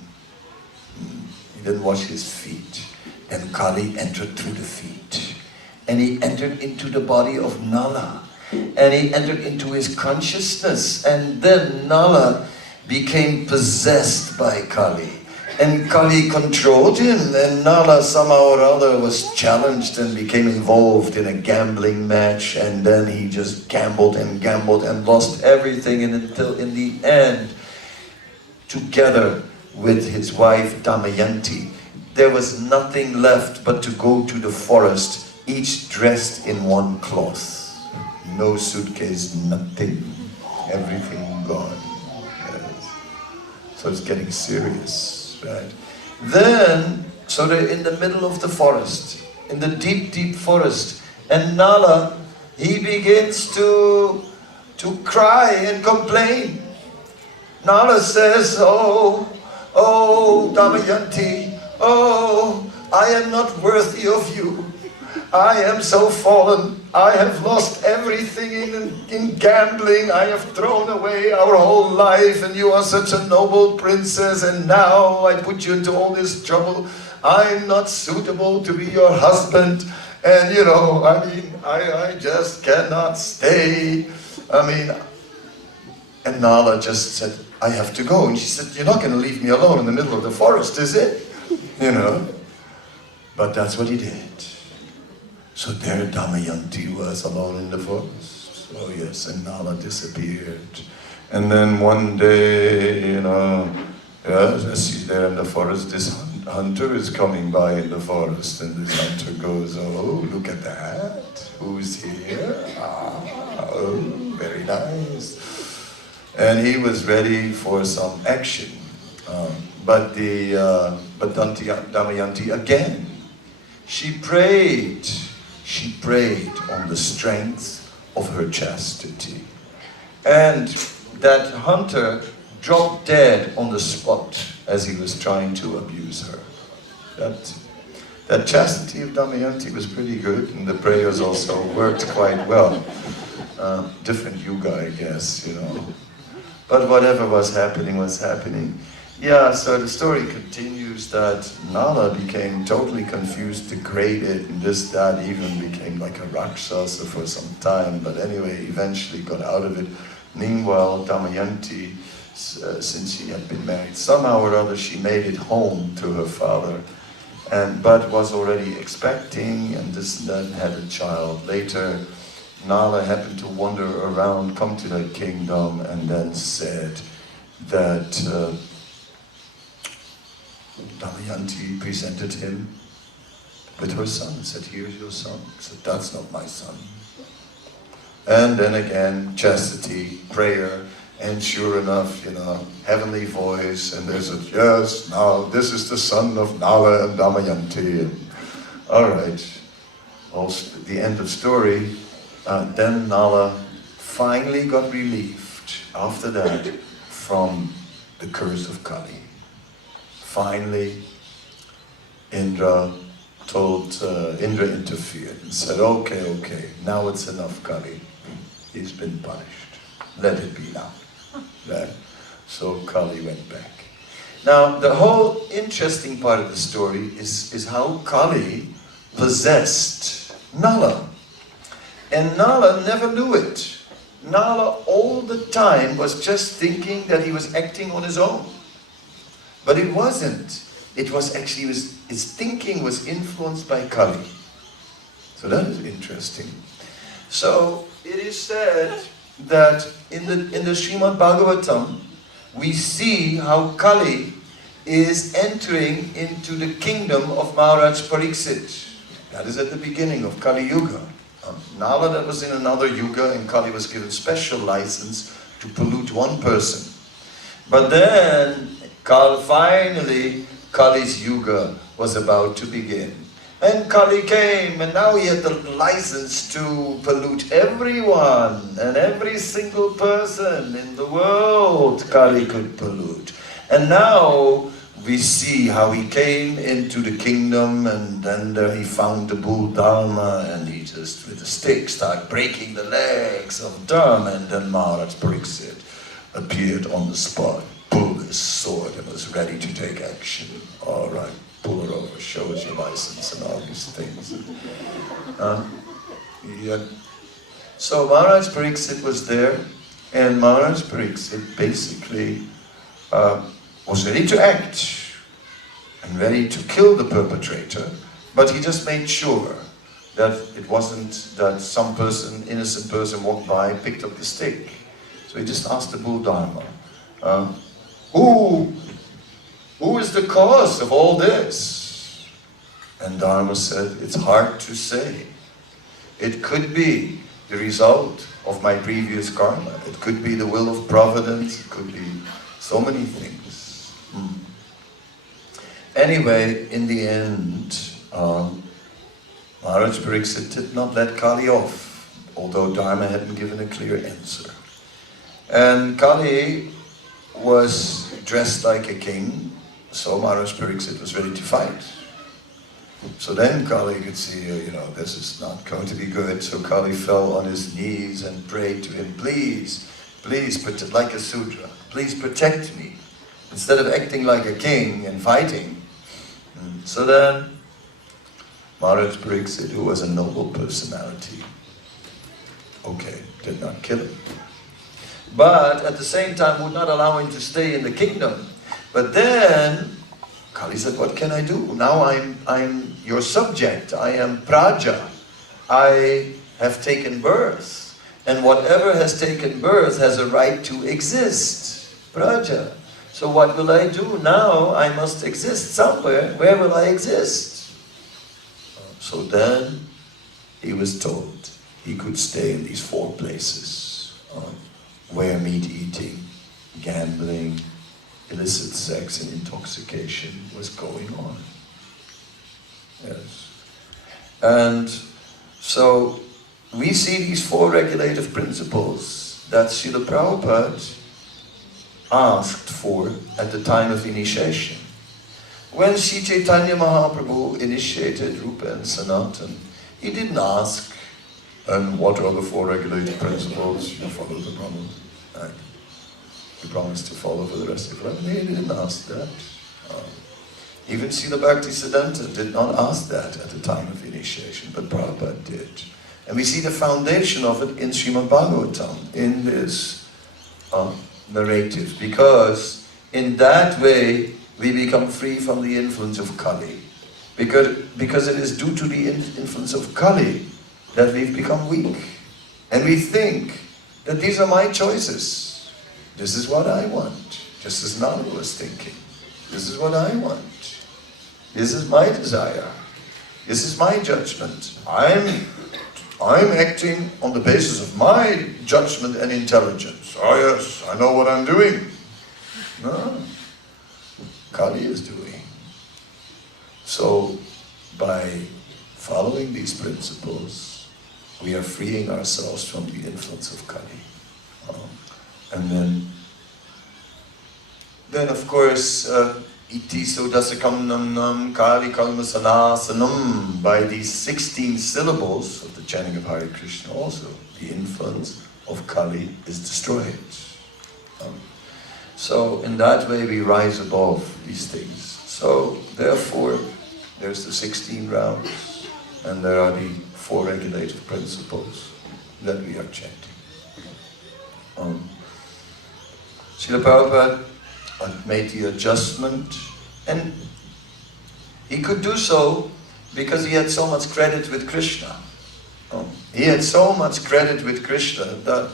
he didn't wash his feet, then Kali entered through the feet. And he entered into the body of Nala. And he entered into his consciousness. And then Nala became possessed by Kali. And Kali controlled him, and Nala somehow or other was challenged and became involved in a gambling match, and then he just gambled and lost everything, and until in the end, together with his wife Damayanti, there was nothing left but to go to the forest, each dressed in one cloth. No suitcase, nothing, everything gone. Yes. So it's getting serious. Right. Then, so they're in the middle of the forest, in the deep forest, and Nala, he begins to cry and complain. Nala says, oh, Damayanti, I am not worthy of you. I am so fallen. I have lost everything in gambling. I have thrown away our whole life, and you are such a noble princess, and now I put you into all this trouble. I'm not suitable to be your husband. And you know, I mean, I just cannot stay. I mean, and Nala just said, I have to go. And she said, you're not going to leave me alone in the middle of the forest, is it? You know. But that's what he did. So there Damayanti was alone in the forest. Oh yes, and Nala disappeared. And then one day, you know, yes, as she's there in the forest, this hunter is coming by in the forest, and this hunter goes, oh, look at that. Who's here? Ah, oh, very nice. And he was ready for some action. But Damayanti again, she prayed on the strength of her chastity. And that hunter dropped dead on the spot as he was trying to abuse her. That chastity of Damayanti was pretty good, and the prayers also worked quite well. Different yuga, I guess, you know. But whatever was happening. Yeah, so the story continues that Nala became totally confused, degraded, and that even became like a Rakshasa for some time, but anyway, eventually got out of it. Meanwhile, Damayanti, since she had been married, somehow or other she made it home to her father, but was already expecting, and then had a child. Later, Nala happened to wander around, come to that kingdom, and then said that Damayanti presented him with her son, said, here's your son. He said, that's not my son. And then again, chastity, prayer, and sure enough, you know, heavenly voice, and there's a, yes, now this is the son of Nala and Damayanti. And, all right, also, the end of story. Then Nala finally got relieved, after that, from the curse of Kali. Finally, Indra interfered and said, okay, now it's enough, Kali. He's been punished. Let it be now. Right? So Kali went back. Now, the whole interesting part of the story is how Kali possessed Nala. And Nala never knew it. Nala all the time was just thinking that he was acting on his own. But it wasn't. It was actually, his thinking was influenced by Kali. So that is interesting. So it is said that in the Srimad Bhagavatam, we see how Kali is entering into the kingdom of Maharaj Pariksit. That is at the beginning of Kali Yuga. Nala, that was in another yuga, and Kali was given special license to pollute one person. But then, finally, Kali's yuga was about to begin. And Kali came, and now he had the license to pollute everyone, and every single person in the world Kali could pollute. And now we see how he came into the kingdom, and then there he found the bull Dharma, and he just with a stick started breaking the legs of Dharma, and then Maharaj Pariksit appeared on the spot, pulled his sword, and was ready to take action. All right, pull her over, show us your license, and all these things. Yeah. So Maharaj Pariksit was there, and Maharaj Pariksit basically was ready to act and ready to kill the perpetrator, but he just made sure that it wasn't that some person, innocent person, walked by, picked up the stick. So he just asked the bull Dharma, who is the cause of all this? And Dharma said, it's hard to say. It could be the result of my previous karma. It could be the will of providence. It could be so many things. Anyway, in the end, Maharaj Pariksit did not let Kali off, although Dharma hadn't given a clear answer. And Kali was dressed like a king, so Maharaj Pariksit was ready to fight. So then Kali could see, this is not going to be good. So Kali fell on his knees and prayed to him, please, like a Sudra, please protect me. Instead of acting like a king and fighting. So then Maharaj Pariksit, who was a noble personality, okay, did not kill him. But at the same time would not allow him to stay in the kingdom. But then Kali said, what can I do? Now I'm your subject. I am Praja. I have taken birth. And whatever has taken birth has a right to exist. Praja. So what will I do? Now I must exist somewhere. Where will I exist? So then he was told he could stay in these 4 places where meat eating, gambling, illicit sex and intoxication was going on. Yes. And so we see these 4 regulative principles that Srila Prabhupada asked for at the time of initiation. When Sri Chaitanya Mahaprabhu initiated Rupa and Sanatan, he didn't ask, and what are the 4 regulative principles? You follow the Brahman. Right? You promise to follow for the rest of your life. He didn't ask that. Even Srila Bhaktisiddhanta did not ask that at the time of initiation, but Prabhupada did. And we see the foundation of it in Srimad Bhagavatam, in this narrative, because in that way we become free from the influence of Kali. Because it is due to the influence of Kali that we've become weak. And we think that these are my choices. This is what I want. Just as Nanda was thinking. This is what I want. This is my desire. This is my judgment. I'm acting on the basis of my judgment and intelligence. Oh yes, I know what I'm doing. No. Kali is doing. So, by following these principles, we are freeing ourselves from the influence of Kali. And then of course, iti sodasakam nam nam kali kalmasanasanam, by these 16 syllables of the chanting of Hare Krishna also, the influence of Kali is destroyed. So in that way we rise above these things. So therefore, there's the 16 rounds, and there are the 4 regulative principles that we are chanting. Srila Prabhupada made the adjustment, and he could do so because he had so much credit with Krishna. He had so much credit with Krishna that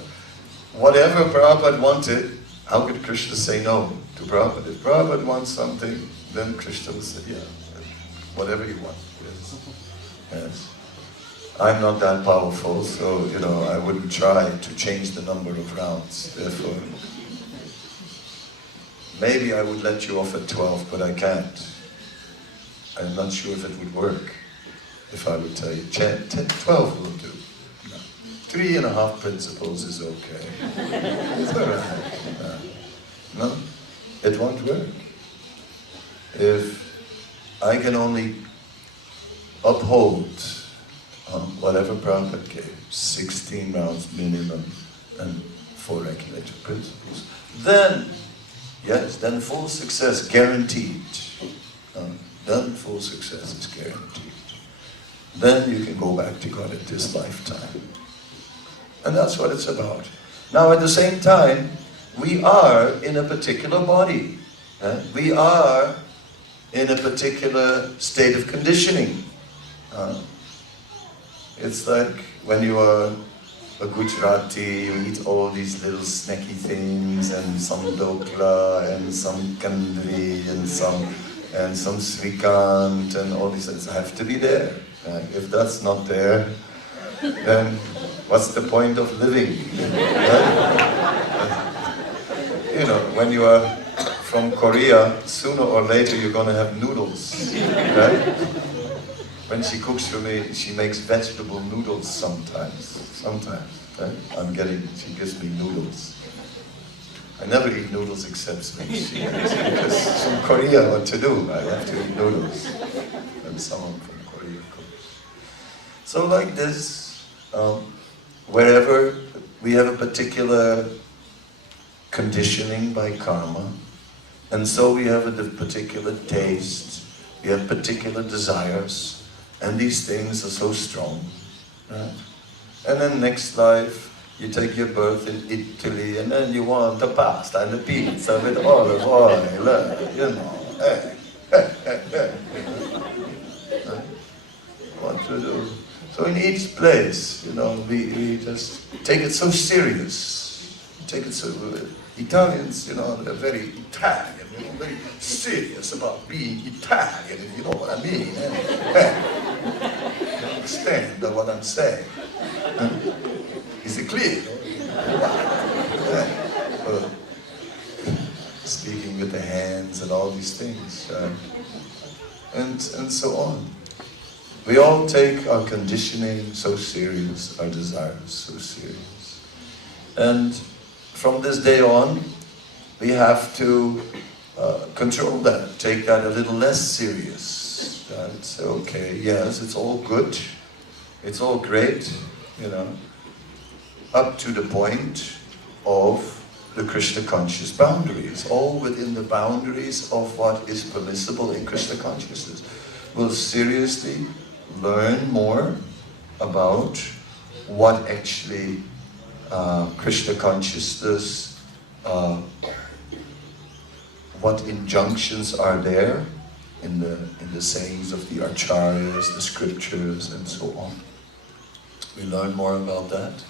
whatever Prabhupada wanted, how could Krishna say no to Prabhupada? If Prabhupada wants something, then Krishna will say, yeah, whatever you want. Yes. Yes. I'm not that powerful, so, I wouldn't try to change the number of rounds. Therefore, maybe I would let you off at 12, but I can't. I'm not sure if it would work if I would tell you 10, 12 will do. No. 3.5 principles is okay. It's all right. No, it won't work. If I can only uphold whatever Prabhupada gave, 16 rounds minimum and 4 regulative principles, then, yes, then full success guaranteed. Then full success is guaranteed. Then you can go back to God at this lifetime. And that's what it's about. Now at the same time, we are in a particular body. We are in a particular state of conditioning. It's like when you are a Gujarati, you eat all these little snacky things, and some dokla, and some kandri, and some srikant, and all these things have to be there. If that's not there, then what's the point of living? When you are from Korea, sooner or later you're going to have noodles, right? When she cooks for me, she makes vegetable noodles sometimes, right? She gives me noodles. I never eat noodles except sushi, because from Korea, what to do? I have to eat noodles. And someone from Korea cooks. So like this, wherever we have a particular conditioning by karma, and so we have a particular taste, we have particular desires, And these things are so strong. Right? And then next life, you take your birth in Italy, and then you want the pasta and the pizza with olive oil, you know. What to do? So in each place, you know, we just take it so serious. Take it so... Italians, you know, they're very Italian, you know, very serious about being Italian, if you know what I mean. You understand what I'm saying? Is it clear? Speaking with the hands and all these things, and so on. We all take our conditioning so serious, our desires so serious. And from this day on, we have to control that, take that a little less serious. It's okay, yes, it's all good, it's all great, you know, up to the point of the Krishna conscious boundaries, all within the boundaries of what is permissible in Krishna consciousness. We'll seriously learn more about what actually Krishna consciousness, what injunctions are there in the sayings of the acharyas, the scriptures, and so on. We learn more about that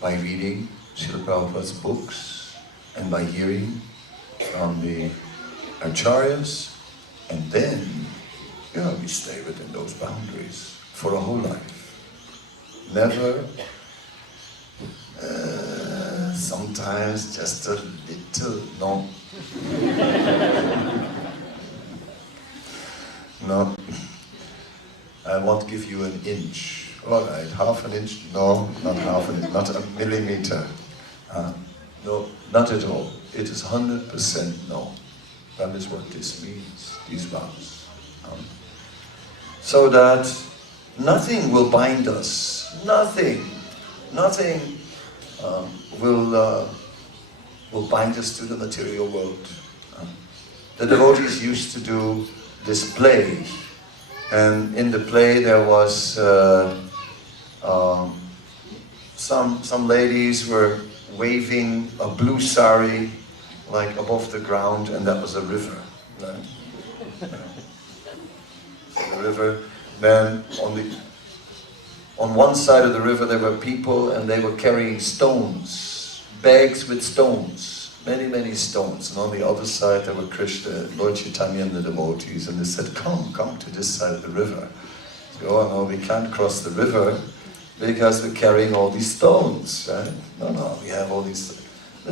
by reading Srila Prabhupada's books and by hearing from the acharyas, and then, you know, we stay within those boundaries for a whole life. Never, sometimes just a little, no. No, I won't give you an inch. All right, half an inch? No, not half an inch, not a millimeter. No, not at all. It is 100% no. That is what this means, these vows. So that nothing will bind us. Nothing will bind us to the material world. The devotees used to do this play, and in the play there was some ladies were waving a blue sari like above the ground, and that was a river. Right? The river. Then on one side of the river there were people, and they were carrying stones, bags with stones, many stones. And on the other side there were Krishna, Lord Chaitanya and the devotees, and they said, come to this side of the river. So, oh no, we can't cross the river because we're carrying all these stones, right? No, we have all these.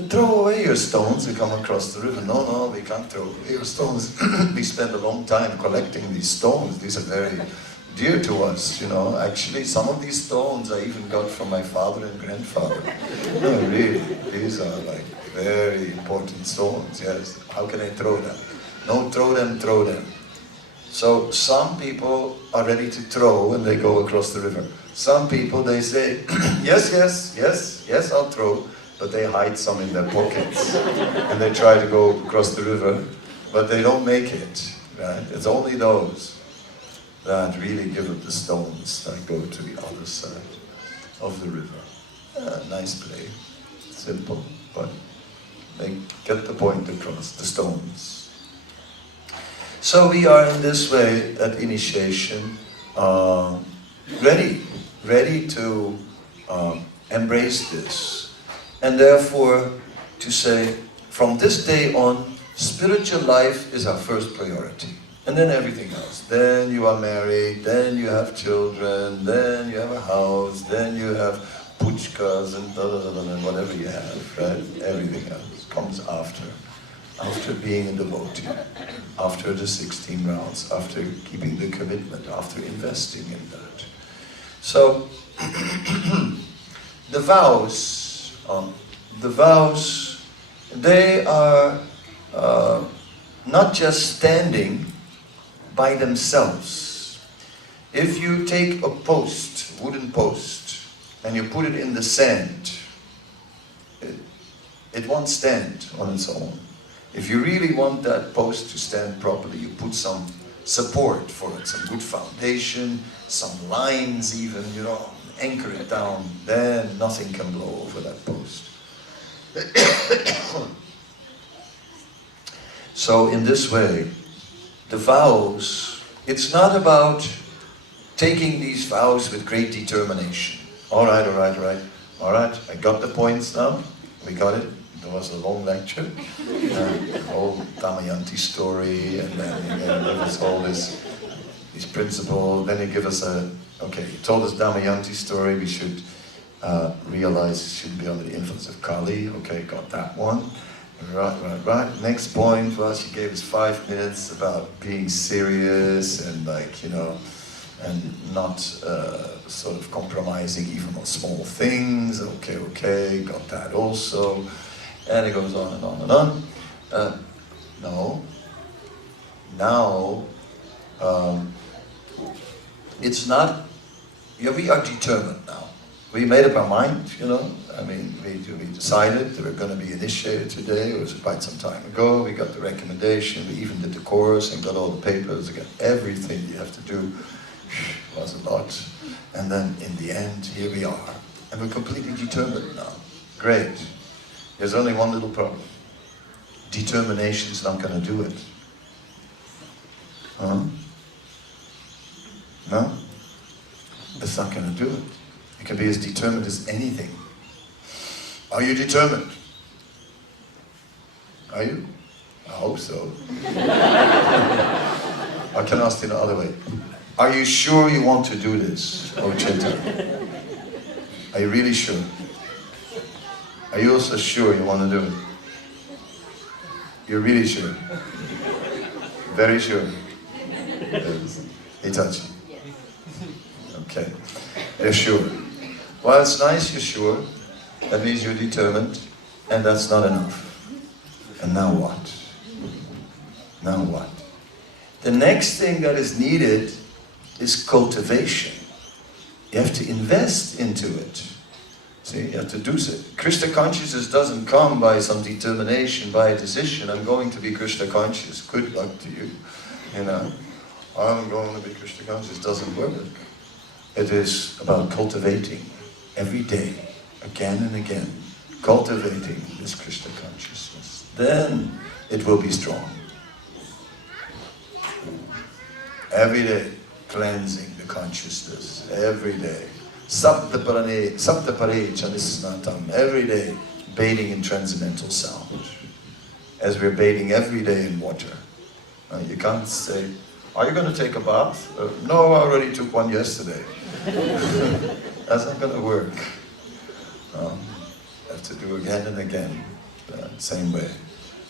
Throw away your stones, we come across the river. No, we can't throw away your stones. We spend a long time collecting these stones. These are very dear to us, you know. Actually, some of these stones I even got from my father and grandfather. No, really, these are like very important stones, yes. How can I throw them? No, throw them. So some people are ready to throw and they go across the river. Some people, they say, yes, I'll throw. But they hide some in their pockets, and they try to go across the river, but they don't make it, right? It's only those that really give up the stones that go to the other side of the river. Nice play, simple, but they get the point across, the stones. So we are in this way at initiation, ready to embrace this. And therefore, to say, from this day on, spiritual life is our first priority. And then everything else. Then you are married, then you have children, then you have a house, then you have puchkas and whatever you have, right? Everything else comes after. After being a devotee, after the 16 rounds, after keeping the commitment, after investing in that. So, the vows, they are not just standing by themselves. If you take a post, wooden post, and you put it in the sand, it won't stand on its own. If you really want that post to stand properly, you put some support for it, some good foundation, some lines even, you know, anchor it down, then nothing can blow over that post. So in this way, the vows, it's not about taking these vows with great determination. All right, I got the points now, we got it. There was a long lecture, the whole Damayanti story, and then he gave us all these principles, then he gave us okay, he told us Damayanti story, we should realize it shouldn't be under the influence of Kali, okay, got that one. Right. Next point was he gave us 5 minutes about being serious and like, you know, and not sort of compromising even on small things. Okay, got that also. And it goes on and on and on. No. Now, it's not, yeah, we are determined now. We made up our mind, you know. I mean, we decided that we're going to be initiated today. It was quite some time ago. We got the recommendation. We even did the course and got all the papers. We got everything you have to do. It was a lot. And then in the end, here we are. And we're completely determined now. Great. There's only one little problem. Determination's not going to do it. Huh? No? It's not going to do it. You can be as determined as anything. Are you determined? Are you? I hope so. I can ask it the other way. Are you sure you want to do this, O Chinta? Are you really sure? Are you also sure you want to do it? You're really sure? Very sure? Hitachi? Okay. You're sure. Well, it's nice you're sure. That means you're determined, and that's not enough. And now what? Now what? The next thing that is needed is cultivation. You have to invest into it. See, you have to do so. Krishna consciousness doesn't come by some determination, by a decision. I'm going to be Krishna conscious. Good luck to you. You know, I'm going to be Krishna conscious. Doesn't work. It is about cultivating every day, again and again, cultivating this Krishna consciousness. Then it will be strong. Every day, cleansing the consciousness. Every day. Saptapare chanisnatam. Every day, bathing in transcendental sound. As we're bathing every day in water. You can't say, are you going to take a bath? No, I already took one yesterday. That's not going to work. You have to do again and again. Same way.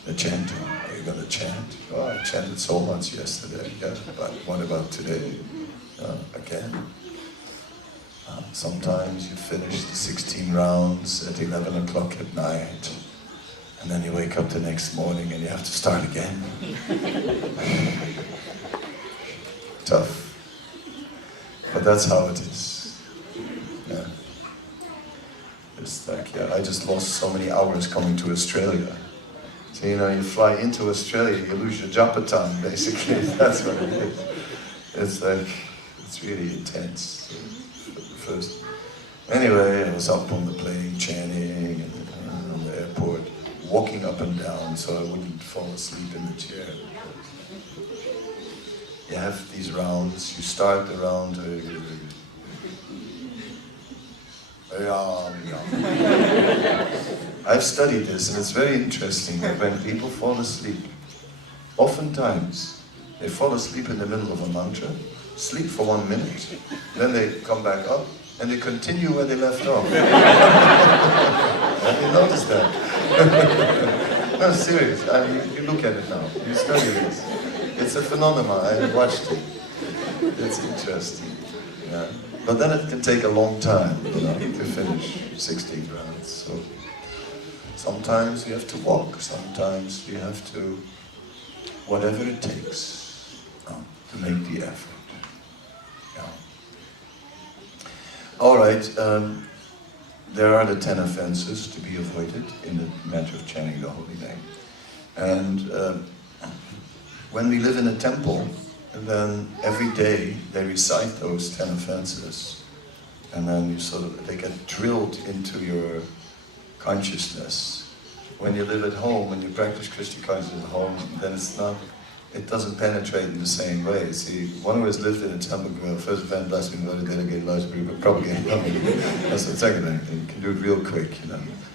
The chanting. Are you going to chant? Oh, I chanted so much yesterday. Yeah, but what about today? Again. Sometimes you finish the 16 rounds at 11 o'clock at night. And then you wake up the next morning and you have to start again. Tough. But that's how it is. Yeah. It's like, yeah, I just lost so many hours coming to Australia. So, you know, you fly into Australia, you lose your japa time, basically. That's what it is. It's like, it's really intense. First. Anyway, I was up on the plane chanting and on the airport, walking up and down so I wouldn't fall asleep in the chair. You have these rounds, you start the round, I've studied this and it's very interesting that when people fall asleep, oftentimes they fall asleep in the middle of a mantra, sleep for 1 minute, then they come back up and they continue where they left off. Have you noticed that? No, serious. I mean, you look at it now. You study this. It's a phenomenon. I watched it. It's interesting. Yeah. But then it can take a long time, you know, to finish 16 rounds. So sometimes you have to walk. Sometimes you have to, whatever it takes, to make the effort. Yeah. All right. There are the 10 offenses to be avoided in the matter of chanting the holy name. And when we live in a temple, And then every day they recite those 10 offenses. And then you they get drilled into your consciousness. When you live at home, when you practice Krishna consciousness at home, then it doesn't penetrate in the same way. See, one who has lived in a temple, first offense, blasphemy, dedicated lives, but propagated nothing. That's the second thing. You can do it real quick,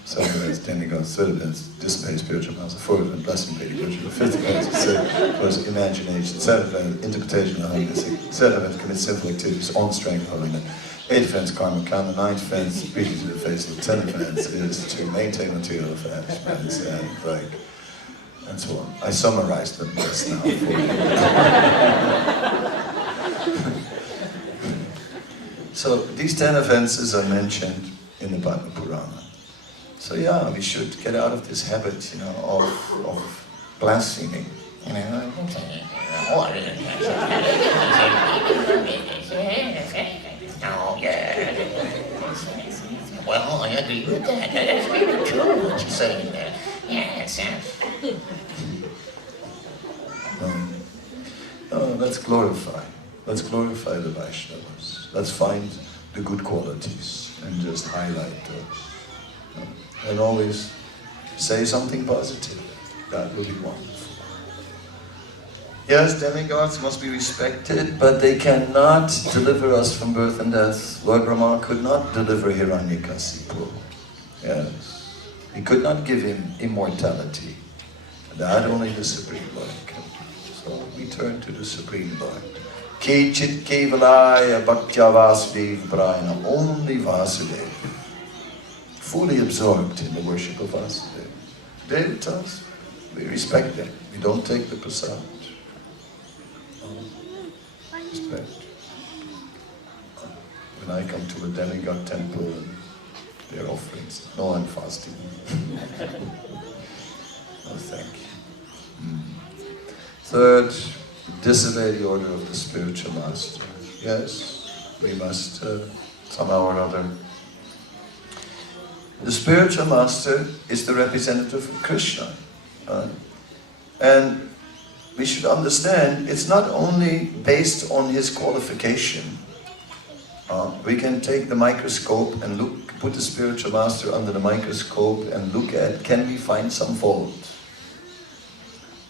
Second offense, demigods, third offense, dismay, spiritual master, fourth offense, blasphemy, virtue, fifth offense, was imagination, seventh offense, interpretation of holiness, seventh offense, commit sinful activities on strength of holiness. 8th offense, karma kama. 9th offense, speaking to the face of the 10th offense is to maintain material attachments and so on. I summarized them just now for you. So these 10 offenses are mentioned in the Padma Purana. So yeah, we should get out of this habit, of blaspheming. Well, I agree with that. That's really true what you're saying there. Yes. Let's glorify. Let's glorify the Vaishnavas. Let's find the good qualities and just highlight those. And always say something positive. That will be wonderful. Yes, demigods must be respected, but they cannot deliver us from birth and death. Lord Brahma could not deliver Hiranyakasipu. Yes. He could not give him immortality. That only the Supreme Lord can do. So we turn to the Supreme Lord. Kechit Kevalaya Bhaktya Vasudeva Brayana. Only Vasudeva. Fully absorbed in the worship of Vasudeva. Devatas, we respect them. We don't take the prasad. Respect. When I come to a demigod temple and their offerings, no, I'm fasting. No, thank you. Third, disobey the order of the spiritual master. Yes, we must somehow or other. The spiritual master is the representative of Krishna. And we should understand, it's not only based on his qualification. We can take the microscope and put the spiritual master under the microscope and look at, can we find some fault?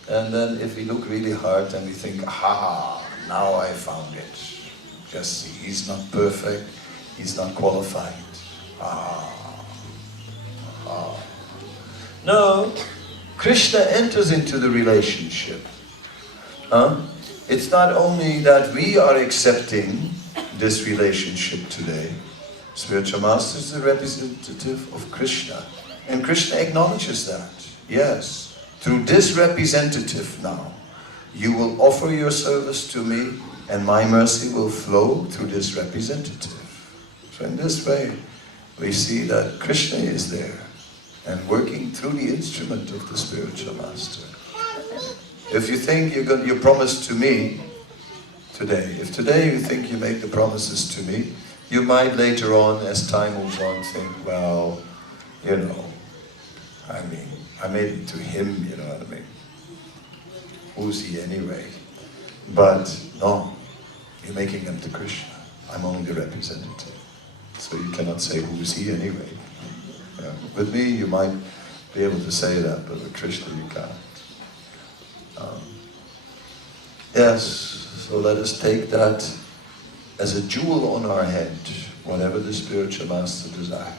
And then if we look really hard and we think, aha, now I found it. Just see, he's not perfect, he's not qualified. No, Krishna enters into the relationship. It's not only that we are accepting this relationship today. Spiritual Master is the representative of Krishna. And Krishna acknowledges that. Yes, through this representative now, you will offer your service to me and my mercy will flow through this representative. So in this way, we see that Krishna is there and working through the instrument of the Spiritual Master. If you think you promised to me today, if today you think you make the promises to me, you might later on, as time moves on, think, well, I made it to him, you know what I mean? Who's he anyway? But no, you're making them to Krishna. I'm only the representative. So you cannot say, who's he anyway? With me, you might be able to say that, but with Krishna, you can't. Yes, so let us take that as a jewel on our head, whatever the spiritual master desires.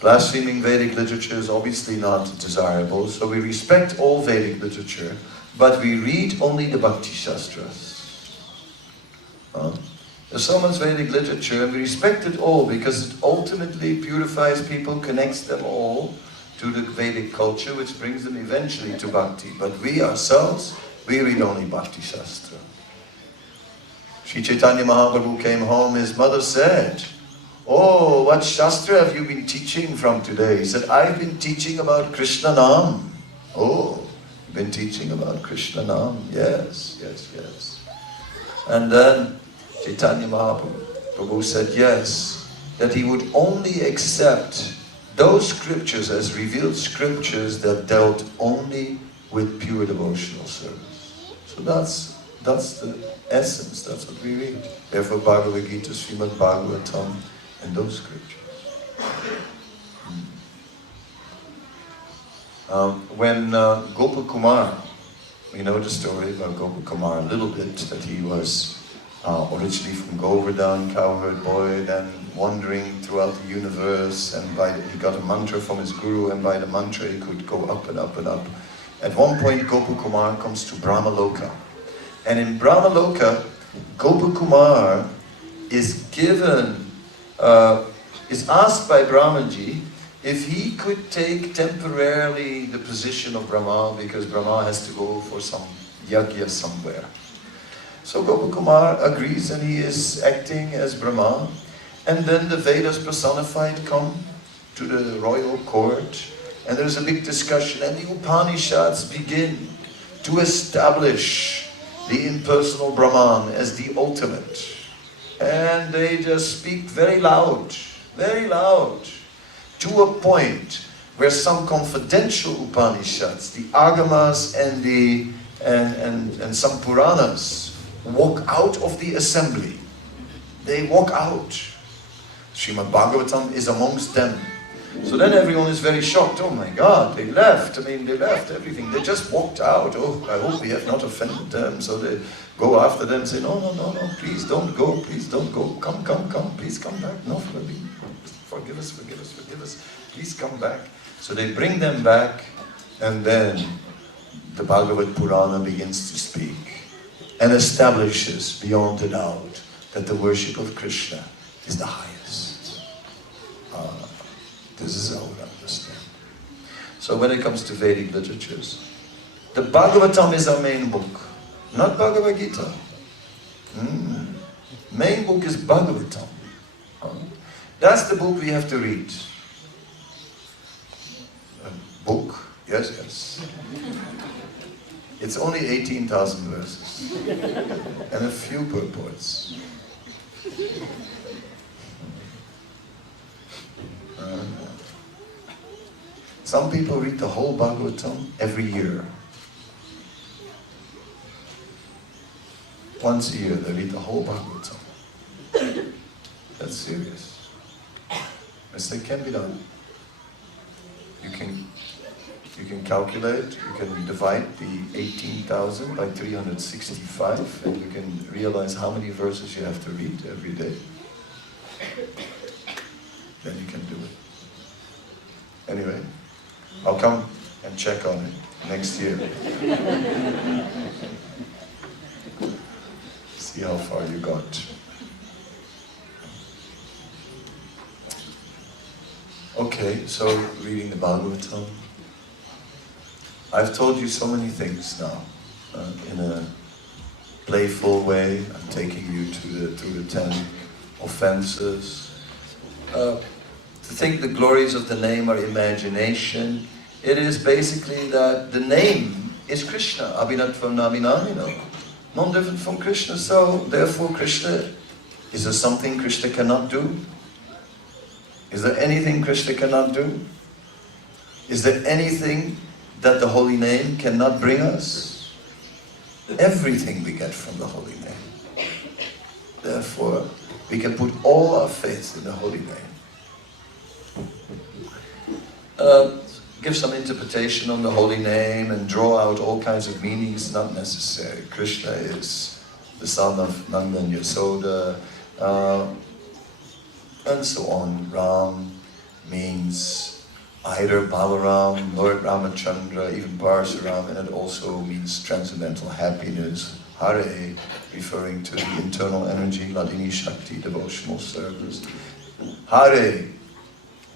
Blaspheming Vedic literature is obviously not desirable, so we respect all Vedic literature, but we read only the Bhakti Shastras. There's so much Vedic literature, and we respect it all because it ultimately purifies people, connects them all to the Vedic culture, which brings them eventually to Bhakti. But we ourselves, we read only Bhakti Shastra. Sri Chaitanya Mahaprabhu came home, his mother said, "Oh, what Shastra have you been teaching from today?" He said, "I've been teaching about Krishna Nam." "Oh, you've been teaching about Krishna Nam?" Yes, yes, yes. And then Chaitanya Mahaprabhu said, yes, that he would only accept those scriptures as revealed scriptures that dealt only with pure devotional service. So that's the essence, that's what we read. Therefore Bhagavad Gita, Srimad Bhagavatam, and those scriptures. When Gopakumar, we know the story about Gopakumar a little bit, that he was originally from Govardhan, cowherd boy, then wandering throughout the universe, and he got a mantra from his guru, and by the mantra he could go up and up and up. At one point Gopakumar comes to Brahmaloka, and in Brahmaloka Gopakumar is asked by Brahmaji if he could take temporarily the position of Brahma, because Brahma has to go for some yajna somewhere. So Gopakumar agrees, and he is acting as Brahma. And then the Vedas personified come to the royal court, and there's a big discussion, and the Upanishads begin to establish the impersonal Brahman as the ultimate. And they just speak very loud, to a point where some confidential Upanishads, the Agamas and some Puranas, walk out of the assembly. They walk out. Srimad Bhagavatam is amongst them. So then everyone is very shocked. Oh my God, they left. They left everything. They just walked out. Oh, I hope we have not offended them. So they go after them and say, no, please don't go, come, please come back. No, forgive us, please come back. So they bring them back, and then the Bhagavad Purana begins to speak and establishes beyond a doubt that the worship of Krishna is the highest. This is how we understand. So when it comes to Vedic literatures, the Bhagavatam is our main book, not Bhagavad Gita. Main book is Bhagavatam. That's the book we have to read. A book? Yes. It's only 18,000 verses and a few purports. Some people read the whole Bhagavatam every year. Once a year they read the whole Bhagavatam. That's serious. Yes, it can be done. You can calculate, you can divide the 18,000 by 365, and you can realize how many verses you have to read every day. Then you can do it. Anyway, I'll come and check on it next year. See how far you got. Okay, so reading the Bhagavatam. I've told you so many things now. In a playful way, I'm taking you through the 10 offenses. To think the glories of the name are imagination. It is basically that the name is Krishna, Abhinatvam Naminamino, non-different from Krishna. So, therefore Krishna, is there something Krishna cannot do? Is there anything Krishna cannot do? Is there anything that the holy name cannot bring us? Everything we get from the holy name. Therefore, we can put all our faith in the holy name. Give some interpretation on the holy name and draw out all kinds of meanings, not necessary. Krishna is the son of Nanda and Yasoda, and so on. Ram means either Balaram, Lord Ramachandra, even Parasuram, and it also means transcendental happiness. Hare, referring to the internal energy, Ladini Shakti, devotional service. Hare,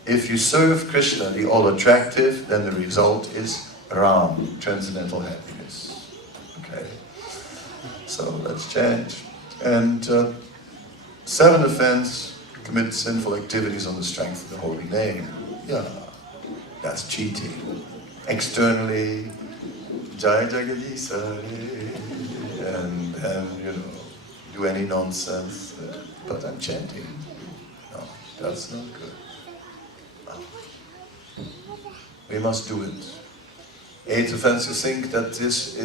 if you serve Krishna, the all-attractive, then the result is Ram, transcendental happiness. Okay, so let's chant. And 7th offense, commit sinful activities on the strength of the holy name. Yeah, that's cheating. Externally, Jai Jagadish Hare, and then, do any nonsense. But I'm chanting. No, that's not good. We must do it. Eighth offense, to think that this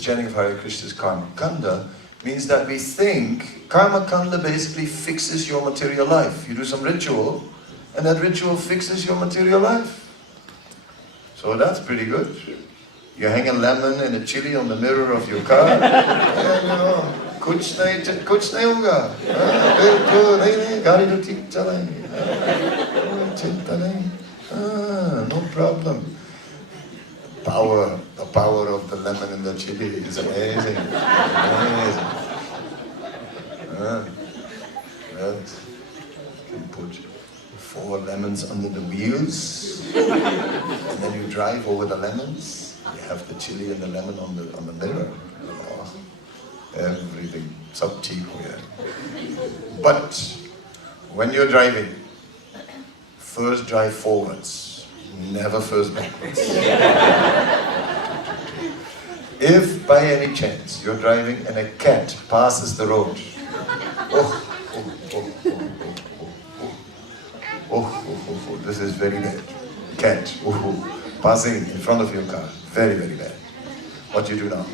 chanting of Hare Krishna is karma kanda, means that we think karma kanda basically fixes your material life. You do some ritual, and that ritual fixes your material life. So that's pretty good. You hang a lemon and a chili on the mirror of your car, and you know, kuch nahi hoga. Gari to theek chalenge. Chinta nahi. No problem. The power of the lemon and the chili is amazing. Amazing. Right. You can put 4 lemons under the wheels, and then you drive over the lemons. You have the chili and the lemon on the mirror. Oh, everything. Sab theek ho gaya. But when you're driving, first drive forwards. Never first backwards. If by any chance you're driving and a cat passes the road, this is very bad. Cat, passing in front of your car, very, very bad. What do you do now?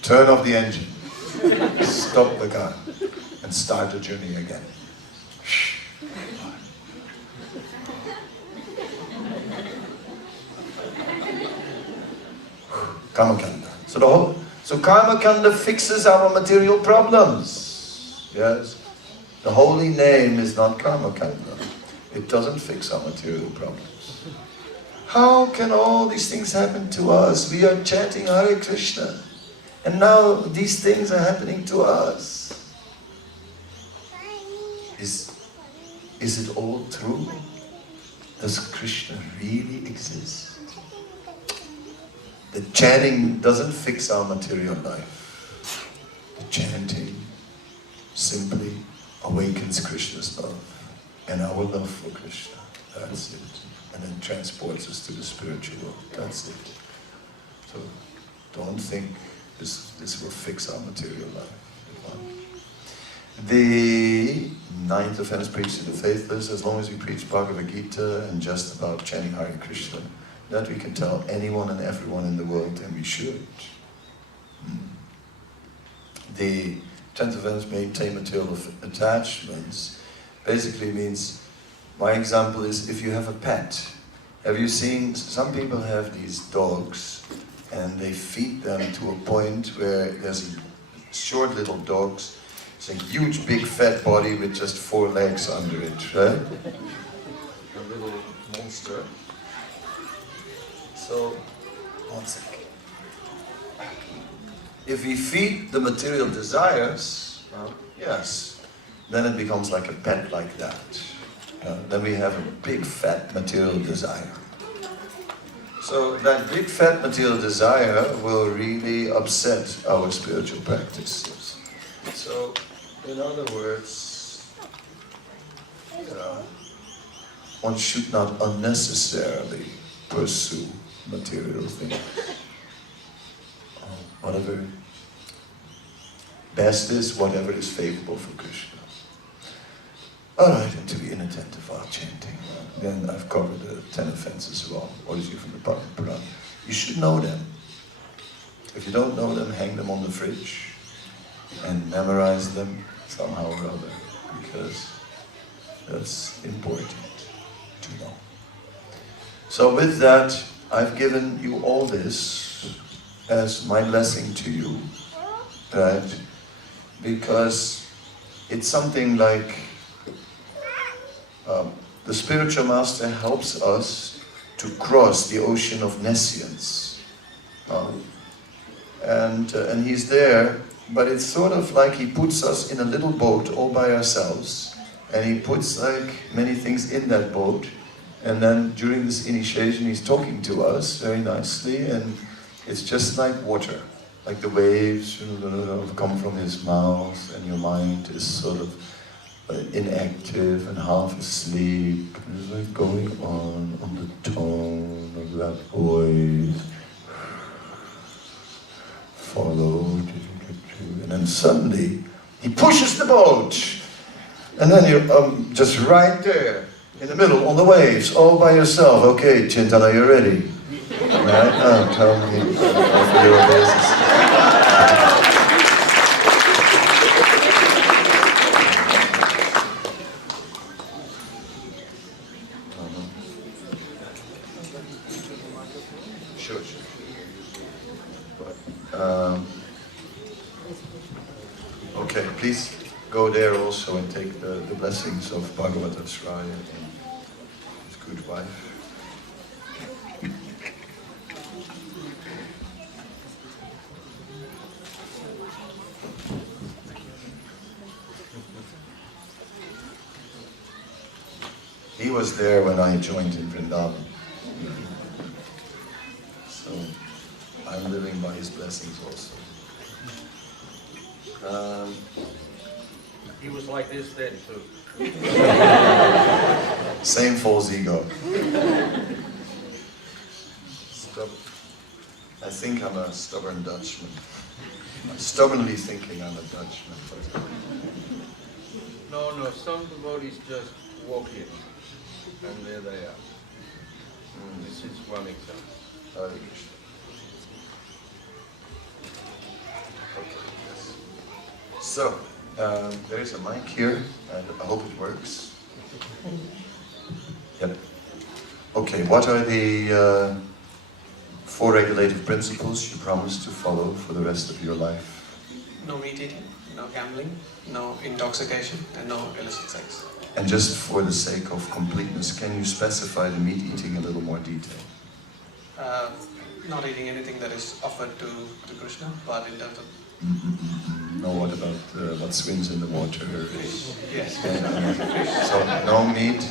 Turn off the engine, stop the car, and start the journey again. Karma kanda. So karma kanda fixes our material problems. Yes. The holy name is not karma kanda. It doesn't fix our material problems. How can all these things happen to us? We are chanting Hare Krishna, and now these things are happening to us. Is it all true? Does Krishna really exist? The chanting doesn't fix our material life. The chanting simply awakens Krishna's love and our love for Krishna. That's it. And then transports us to the spiritual world. That's it. So don't think this will fix our material life. The 9th offense preached to the faithless. As long as we preach Bhagavad Gita and just about chanting Hare Krishna, that we can tell anyone and everyone in the world, and we should. The 10th offense, maintain material attachments, basically means, my example is if you have a pet. Have you seen, some people have these dogs and they feed them to a point where there's short little dogs, it's a huge big fat body with just 4 legs under it, right? A little monster. So, one second. If we feed the material desires, yes, then it becomes like a pet like that. Then we have a big fat material desire. So that big fat material desire will really upset our spiritual practices. So, in other words, one should not unnecessarily pursue material things. Whatever best is, whatever is favorable for Krishna. Alright, and to be inattentive while chanting. Then I've covered the 10 offenses wrong. What is you from the Purana? You should know them. If you don't know them, hang them on the fridge and memorize them somehow or other, because that's important to know. So with that, I've given you all this as my blessing to you, right? Because it's something like the spiritual master helps us to cross the ocean of nescience. And he's there, but it's sort of like he puts us in a little boat all by ourselves, and he puts like many things in that boat, and then during this initiation he's talking to us very nicely, and it's just like water, like the waves come from his mouth, and your mind is sort of inactive and half asleep. It's like going on the tone of that voice. Followed, and then suddenly he pushes the boat, and then you're just right there in the middle on the waves, all by yourself. Okay, Chintana, you're ready. No, come here. Offer your obeisances. Sure. Okay, please go there also and take the blessings of Bhagavata Sraya and his good wife. He was there when I joined in Vrindavan. So I'm living by his blessings also. He was like this then too. Same false ego. I think I'm a stubborn Dutchman. I'm stubbornly thinking I'm a Dutchman. But No, some devotees just walk in, and there they are. This is one example. Hare Krishna. Okay, yes. So, there is a mic here, and I hope it works. Yep. Okay, what are the 4 regulative principles you promise to follow for the rest of your life? No meat eating, no gambling, no intoxication, and no illicit sex. And just for the sake of completeness, can you specify the meat eating in a little more detail? Not eating anything that is offered to Krishna, but in terms of No, what about what swims in the water? fish, yes, So no meat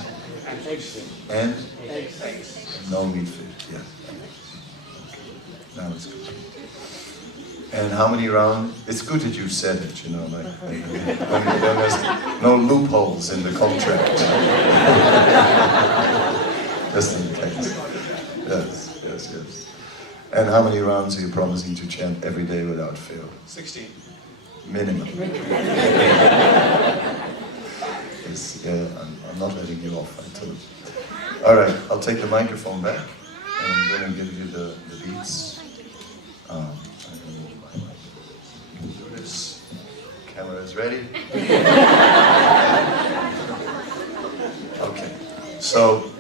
and fish, and eggs. no meat fish, yes. Now it's good. And how many rounds? It's good that you said it, you know, like when there's no loopholes in the contract. Just in case. Yes. And how many rounds are you promising to chant every day without fail? 16. Minimum. Yes, yeah, I'm not letting you off, I told you. All right, I'll take the microphone back and I'm going to give you the beats. I'm going to move my mic. Do this. Camera is ready. Okay, so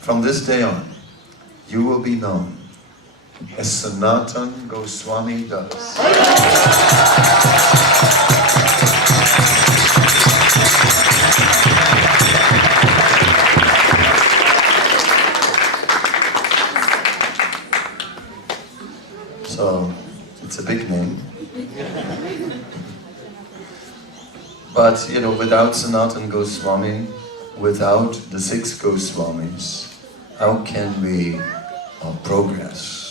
from this day on, you will be known as Sanatan Goswami Das. So, it's a big name. But, you know, without Sanatan Goswami, without the 6 Goswamis, how can we progress?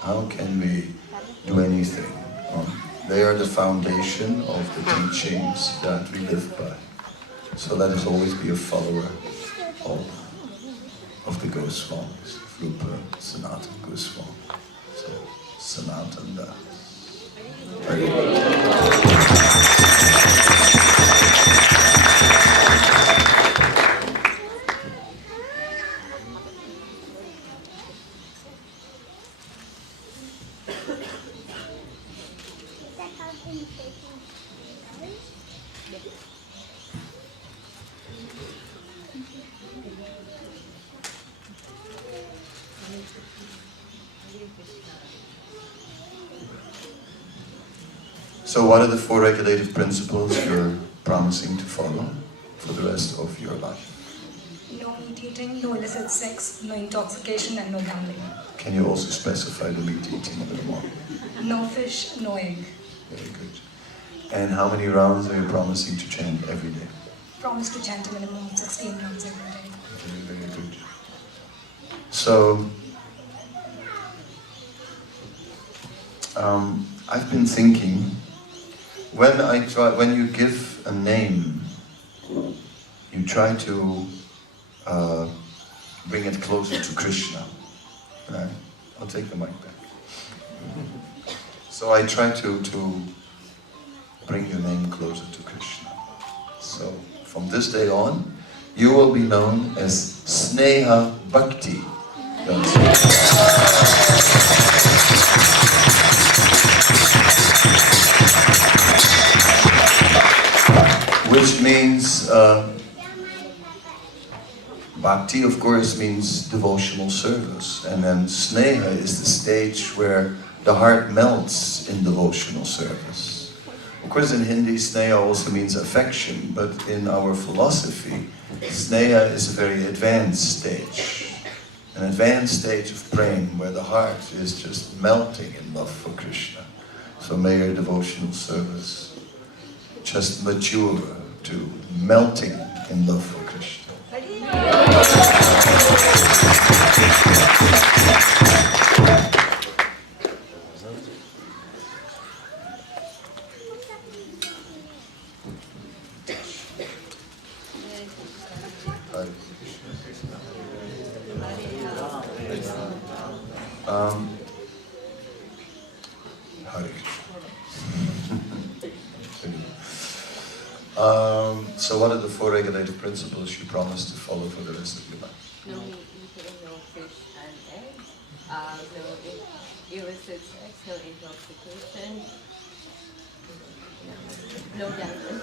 How can we do anything? They are the foundation of the teachings that we live by. So let us always be a follower of the Goswamis, of Rupa Sanatan Goswami. So, Sanatan Das. So what are the 4 regulative principles you're promising to follow for the rest of your life? No meat eating, no illicit sex, no intoxication, and no gambling. Can you also specify the meat eating a little more? No fish, no egg. Very good. And how many rounds are you promising to chant every day? Promise to chant a minimum of 16 rounds every day. Very, very good. So, I've been thinking, when you give a name, you try to bring it closer to Krishna. Right? I'll take the mic back. So I try to bring your name closer to Krishna. So from this day on, you will be known as Sneha Bhakti That's it. Which means, bhakti of course means devotional service. And then sneha is the stage where the heart melts in devotional service. Of course in Hindi, sneha also means affection, but in our philosophy, sneha is a very advanced stage. An advanced stage of praying where the heart is just melting in love for Krishna. So may your devotional service just mature to melting in love for Krishna. Hare so what are the 4 regulative principles you promised to follow for the rest of your life? No meat eating, no fish and eggs, no illicit sex, no intoxication, no gambling.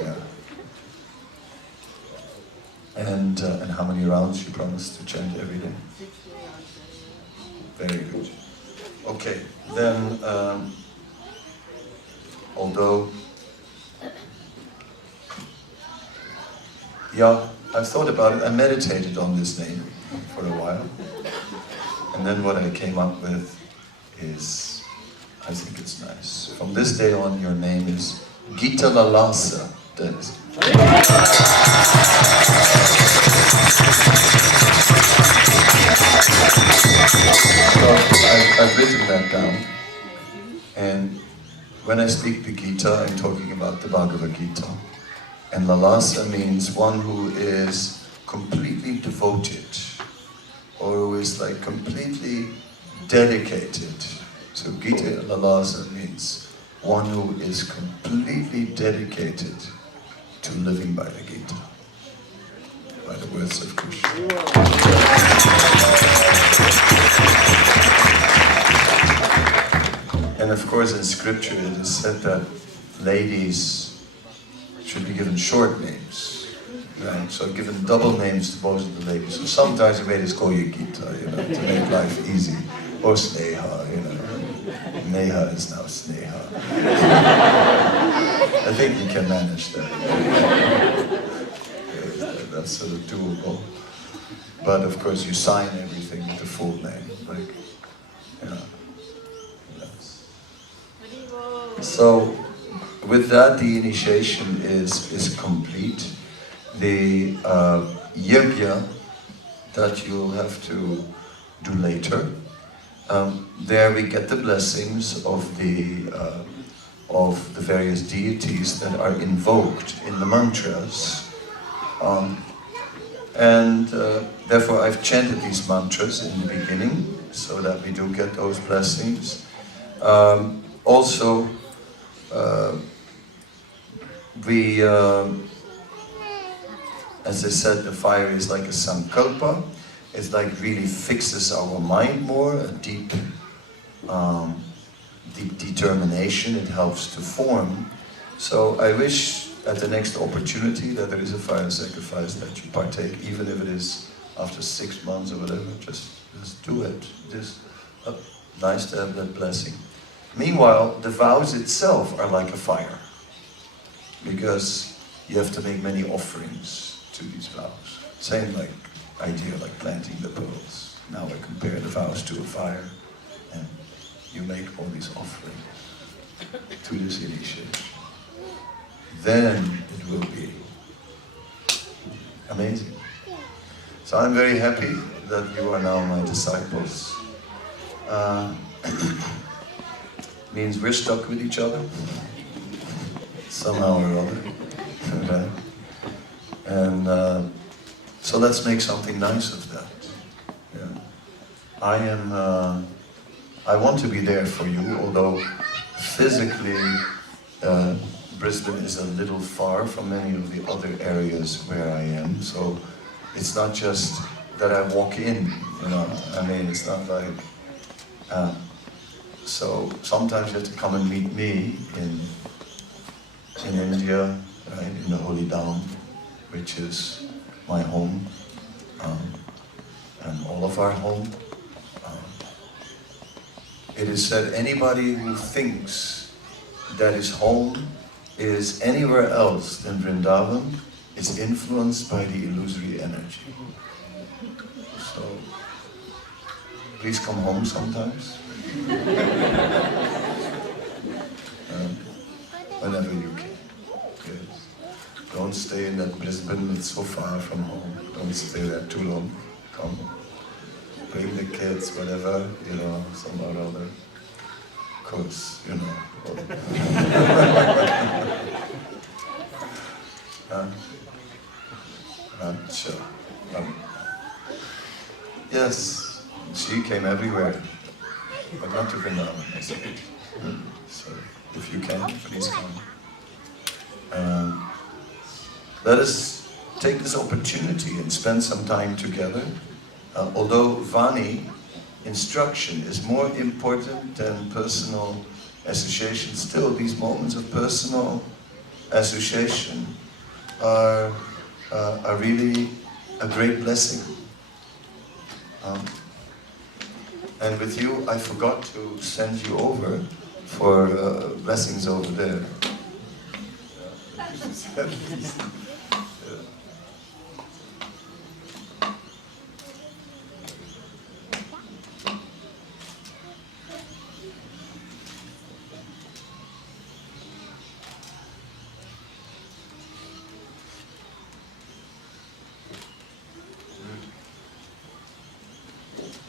Yeah. And how many rounds you promised to chant every day? 60 rounds. Very good. Okay, then although, yeah, I've thought about it. I meditated on this name for a while. And then what I came up with is, I think it's nice. From this day on, your name is Gita Lalasa. That is. So I've written that down. And when I speak the Gita, I'm talking about the Bhagavad Gita. And Lalasa means one who is completely devoted, or who is like completely dedicated. So Gita Lalasa means one who is completely dedicated to living by the Gita, by the words of Krishna. And of course in scripture it is said that ladies should be given short names, right? So I've given double names to both of the ladies. So sometimes the ladies call you Gita, you know, to make life easy. Or Sneha, you know. Neha is now Sneha. I think you can manage that. That's sort of doable. But of course you sign everything with the full name, like, you know. Yes. So, with that, the initiation is complete. The yajna that you'll have to do later, there we get the blessings of the various deities that are invoked in the mantras. Therefore I've chanted these mantras in the beginning, so that we do get those blessings. Also, as I said, the fire is like a sankalpa. It's like really fixes our mind more, a deep determination. It helps to form. So I wish at the next opportunity that there is a fire sacrifice that you partake, even if it is after 6 months or whatever. Just do it. Just nice to have that blessing. Meanwhile, the vows itself are like a fire, because you have to make many offerings to these vows. Same like idea like planting the pearls. Now I compare the vows to a fire, and you make all these offerings to this initiation. Then it will be amazing. So I'm very happy that you are now my disciples. Means we're stuck with each other, somehow or other, right? And so let's make something nice of that. Yeah. I want to be there for you, although physically Brisbane is a little far from many of the other areas where I am, so it's not just that I walk in, you know, I mean, it's not like, so sometimes you have to come and meet me in India, right, in the Holy Dham, which is my home, and all of our home. It is said anybody who thinks that his home is anywhere else than Vrindavan is influenced by the illusory energy. So, please come home sometimes. Whenever you can. Yes. Don't stay in that Brisbane, it's so far from home. Don't stay there too long. Come. Bring the kids, whatever, you know, some or other. Of course, you know. Sure. Yes, she came everywhere, but not to Vrindavan, I said. So, if you can, please come. Let us take this opportunity and spend some time together. Although Vani, instruction, is more important than personal association, still these moments of personal association are really a great blessing. And with you, I forgot to send you over for blessings over there.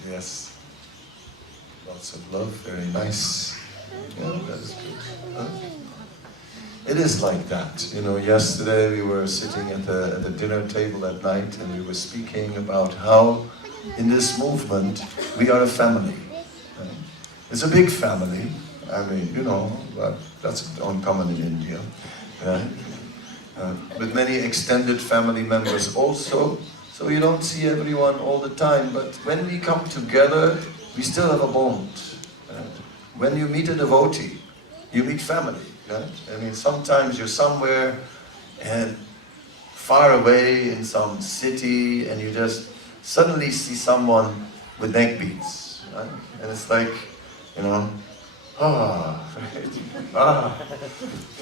Yes. Lots of love, very nice. Yeah, that's good. Huh? It is like that. You know, yesterday we were sitting at the dinner table at night and we were speaking about how in this movement we are a family. Right? It's a big family. I mean, you know, that's uncommon in India. Right? With many extended family members also. So you don't see everyone all the time, but when we come together, we still have a bond. Right? When you meet a devotee, you meet family. Right? I mean, sometimes you're somewhere and far away in some city, and you just suddenly see someone with neck beads, right? And it's like, you know,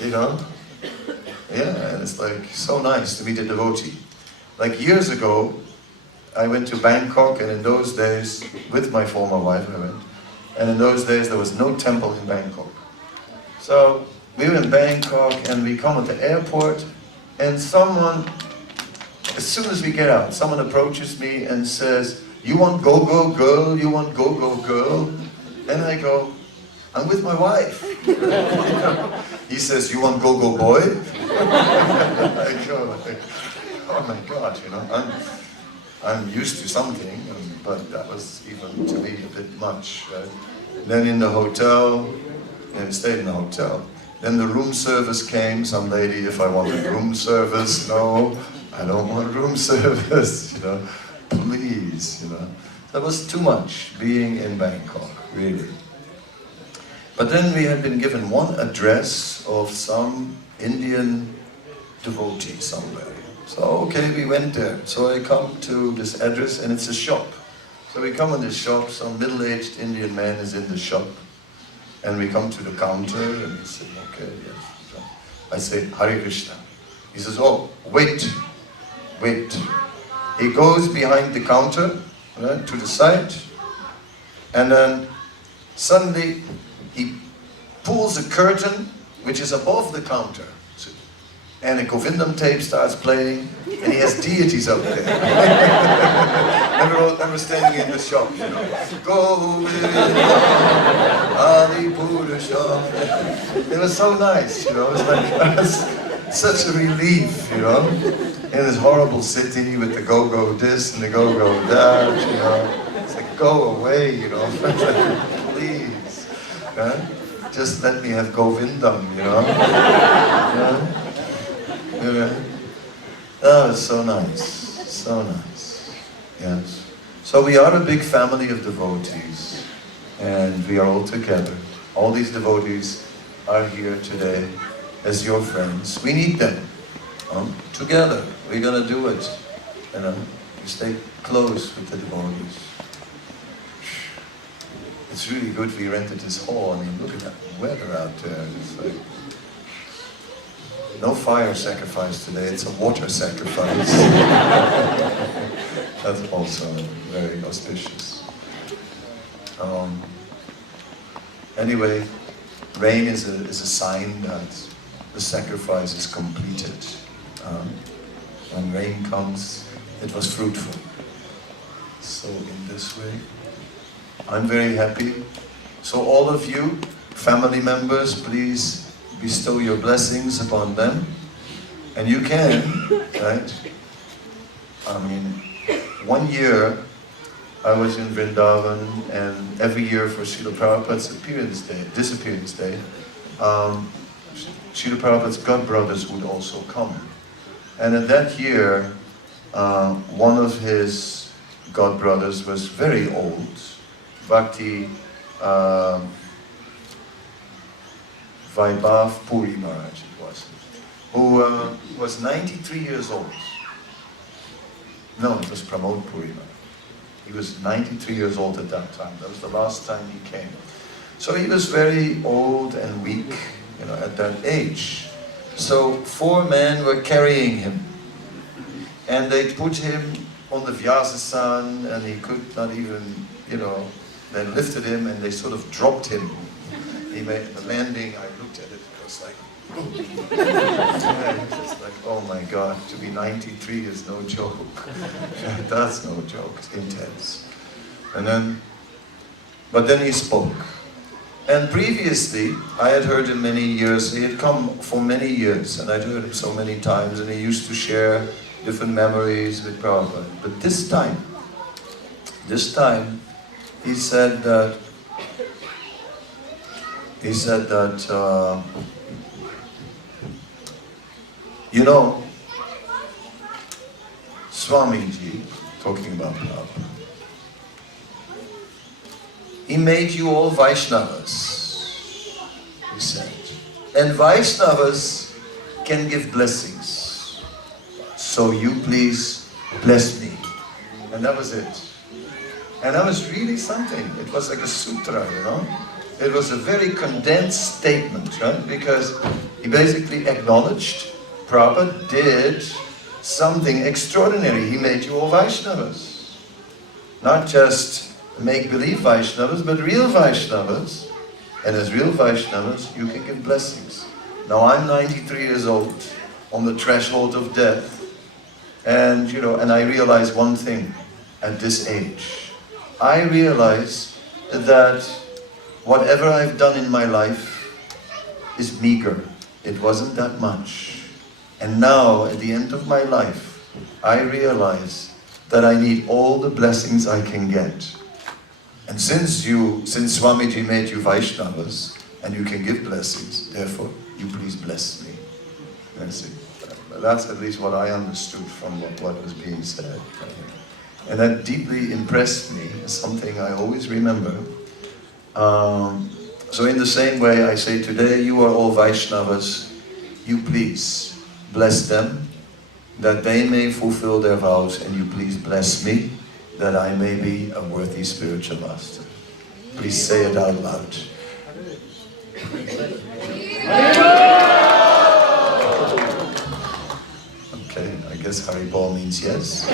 you know, yeah, and it's like so nice to meet a devotee. Like years ago, I went to Bangkok, and in those days, with my former wife I went, and in those days there was no temple in Bangkok. So we were in Bangkok, and we come at the airport, and someone, as soon as we get out, someone approaches me and says, "You want go-go girl? You want go-go girl?" And I go, "I'm with my wife." He says, "You want go-go boy?" I go, oh my God, you know, I'm used to something, but that was even to me a bit much, right? Then in the hotel, we stayed in the hotel. Then the room service came, some lady, if I wanted room service, no, I don't want room service, you know, please, you know. That was too much, being in Bangkok, really. But then we had been given one address of some Indian devotee somewhere. So, okay, we went there. So I come to this address, and it's a shop. So we come in this shop, some middle-aged Indian man is in the shop. And we come to the counter, and he said, okay, yes. So I say, Hare Krishna. He says, oh, wait. He goes behind the counter, right, to the side, and then suddenly he pulls a curtain which is above the counter. And a Govindam tape starts playing, and he has deities up there. and we're standing in the shop, you know. Govindam, Adi Purusha. It was so nice, you know. It was like such a relief, you know. In this horrible city with the go-go this and the go-go that, you know. It's like, go away, you know. Please. Huh? Just let me have Govindam, you know. Yeah. Oh, it's so nice. So nice. Yes. So we are a big family of devotees. And we are all together. All these devotees are here today as your friends. We need them. Together. We're going to do it. You know, we stay close with the devotees. It's really good we rented this hall. I mean, look at that weather out there. It's like, no fire sacrifice today, it's a water sacrifice. That's also very auspicious. Anyway, rain is a sign that the sacrifice is completed. When rain comes, it was fruitful. So in this way, I'm very happy. So all of you, family members, please bestow your blessings upon them. And you can, right? I mean, 1 year I was in Vrindavan, and every year for Srila Prabhupada's disappearance day, Srila Prabhupada's godbrothers would also come. And in that year, one of his godbrothers was very old, Bhakti Vaibhav Puri Maharaj it was, who was 93 years old. No, it was Pramod Puri Maharaj. He was 93 years old at that time. That was the last time he came. So he was very old and weak, you know, at that age. So 4 men were carrying him. And they put him on the Vyasasan, and he could not even, you know, they lifted him and they sort of dropped him. He made the landing, I looked at it, it was like, it's like, oh my God, to be 93 is no joke. That's no joke, it's intense. But then he spoke. And previously, I had heard him many years, he had come for many years, and I'd heard him so many times, and he used to share different memories with Prabhupada. But this time, he said that, you know, Swamiji, talking about Prabhupada, he made you all Vaishnavas, he said. And Vaishnavas can give blessings. So you please bless me. And that was it. And that was really something. It was like a sutra, you know. It was a very condensed statement, right? Because he basically acknowledged Prabhupada did something extraordinary. He made you all Vaishnavas. Not just make-believe Vaishnavas, but real Vaishnavas. And as real Vaishnavas, you can give blessings. Now I'm 93 years old, on the threshold of death. And, you know, and I realize one thing at this age. I realize that whatever I've done in my life is meager. It wasn't that much. And now, at the end of my life, I realize that I need all the blessings I can get. And since Swamiji made you Vaishnavas, and you can give blessings, therefore, you please bless me. That's at least what I understood from what was being said. And that deeply impressed me, something I always remember. So in the same way, I say today, you are all Vaishnavas, you please bless them, that they may fulfill their vows, and you please bless me, that I may be a worthy spiritual master. Please say it out loud. Okay, I guess Haribol means yes.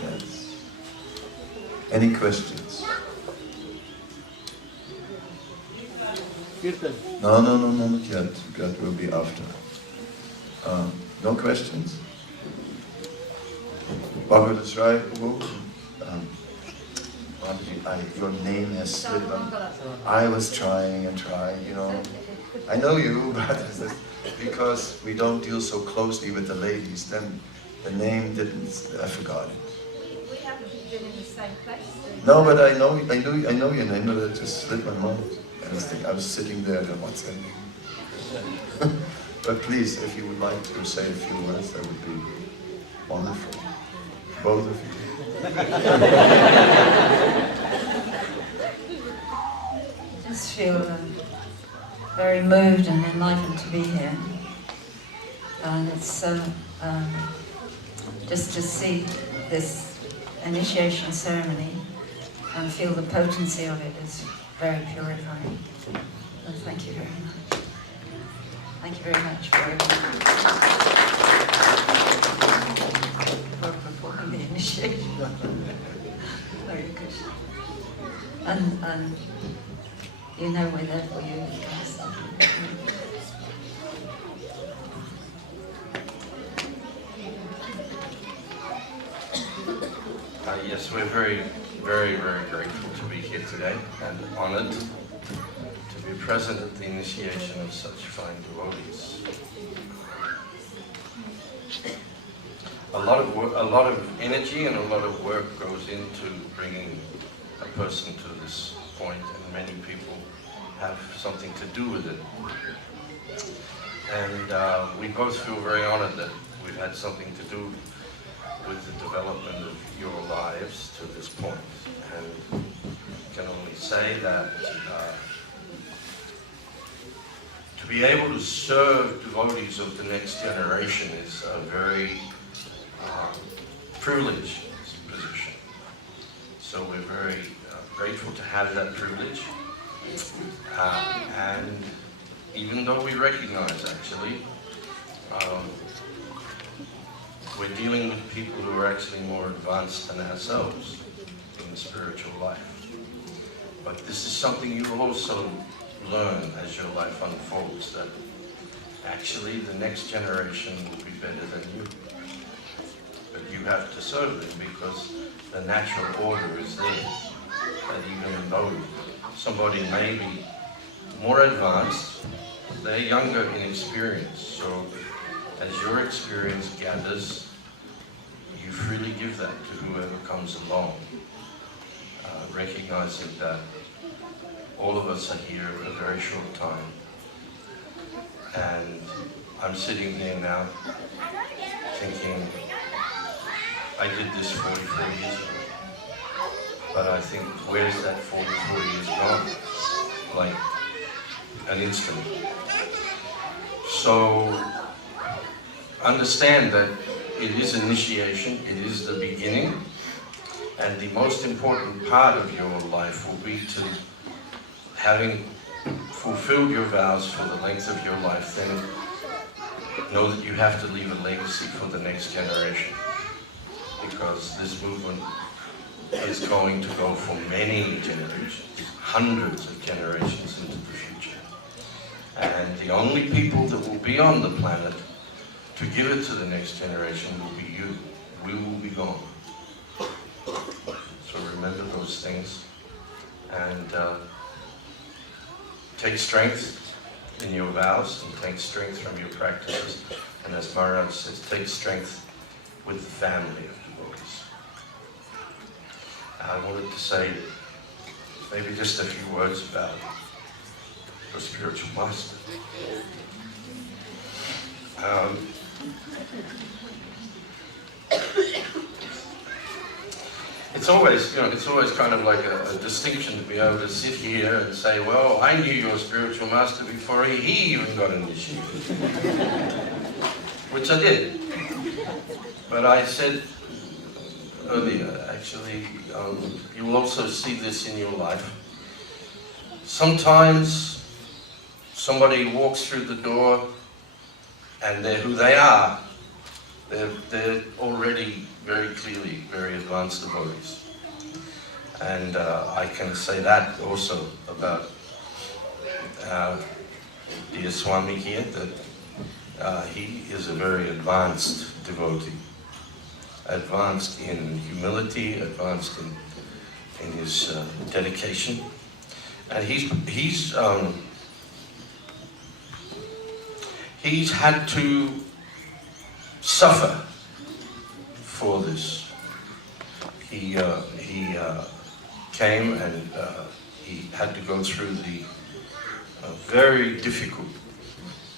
Yes. Any questions? No, not yet. That will be after. No questions? Bhagavad your name has slipped. I was trying and trying, you know. I know you, but because we don't deal so closely with the ladies, then the name didn't, I forgot it. We haven't been in the same place. No, but I know your name, but it just slipped my mind. Yeah. I was sitting there and what's ending? But please, if you would like to say a few words, that would be wonderful. Both of you. I just feel very moved and enlightened to be here. And it's just to see this initiation ceremony and feel the potency of it is very purifying. And thank you very much. Thank you very much for performing the initiation. Very good. And you know we're there for you guys. Yes, we're very, very, very grateful to be here today and honored to be present at the initiation of such fine devotees. A lot of energy and a lot of work goes into bringing a person to this point, and many people have something to do with it. And we both feel very honored that we've had something to do with the development of your lives to this point. And can only say that to be able to serve devotees of the next generation is a very privileged position. So we're very grateful to have that privilege. And even though we recognize, actually, we're dealing with people who are actually more advanced than ourselves in the spiritual life. But this is something you will also learn as your life unfolds, that actually the next generation will be better than you. But you have to serve them because the natural order is there. That even though somebody may be more advanced, they're younger in experience. So as your experience gathers, you freely give that to whoever comes along, recognizing that all of us are here a very short time. And I'm sitting here now thinking, I did this 44 years ago. But I think, where's that 44 years gone? Like an instant. So understand that it is initiation, it is the beginning, and the most important part of your life will be to, having fulfilled your vows for the length of your life, then know that you have to leave a legacy for the next generation. Because this movement is going to go for many generations, hundreds of generations into the future. And the only people that will be on the planet to give it to the next generation will be you. We will be gone. So remember those things and take strength in your vows and take strength from your practices. And as Maharaj says, take strength with the family of devotees. I wanted to say maybe just a few words about your spiritual master. It's always, it's always kind of like a distinction to be able to sit here and say, well, I knew your spiritual master before he even got initiated. Which I did. But I said earlier, actually, you will also see this in your life. Sometimes somebody walks through the door and they're who they are. They're already very clearly very advanced devotees. And I can say that also about dear Swami here, that he is a very advanced devotee. Advanced in humility, advanced in his dedication. And he's had to suffer for this. He came and he had to go through the a very difficult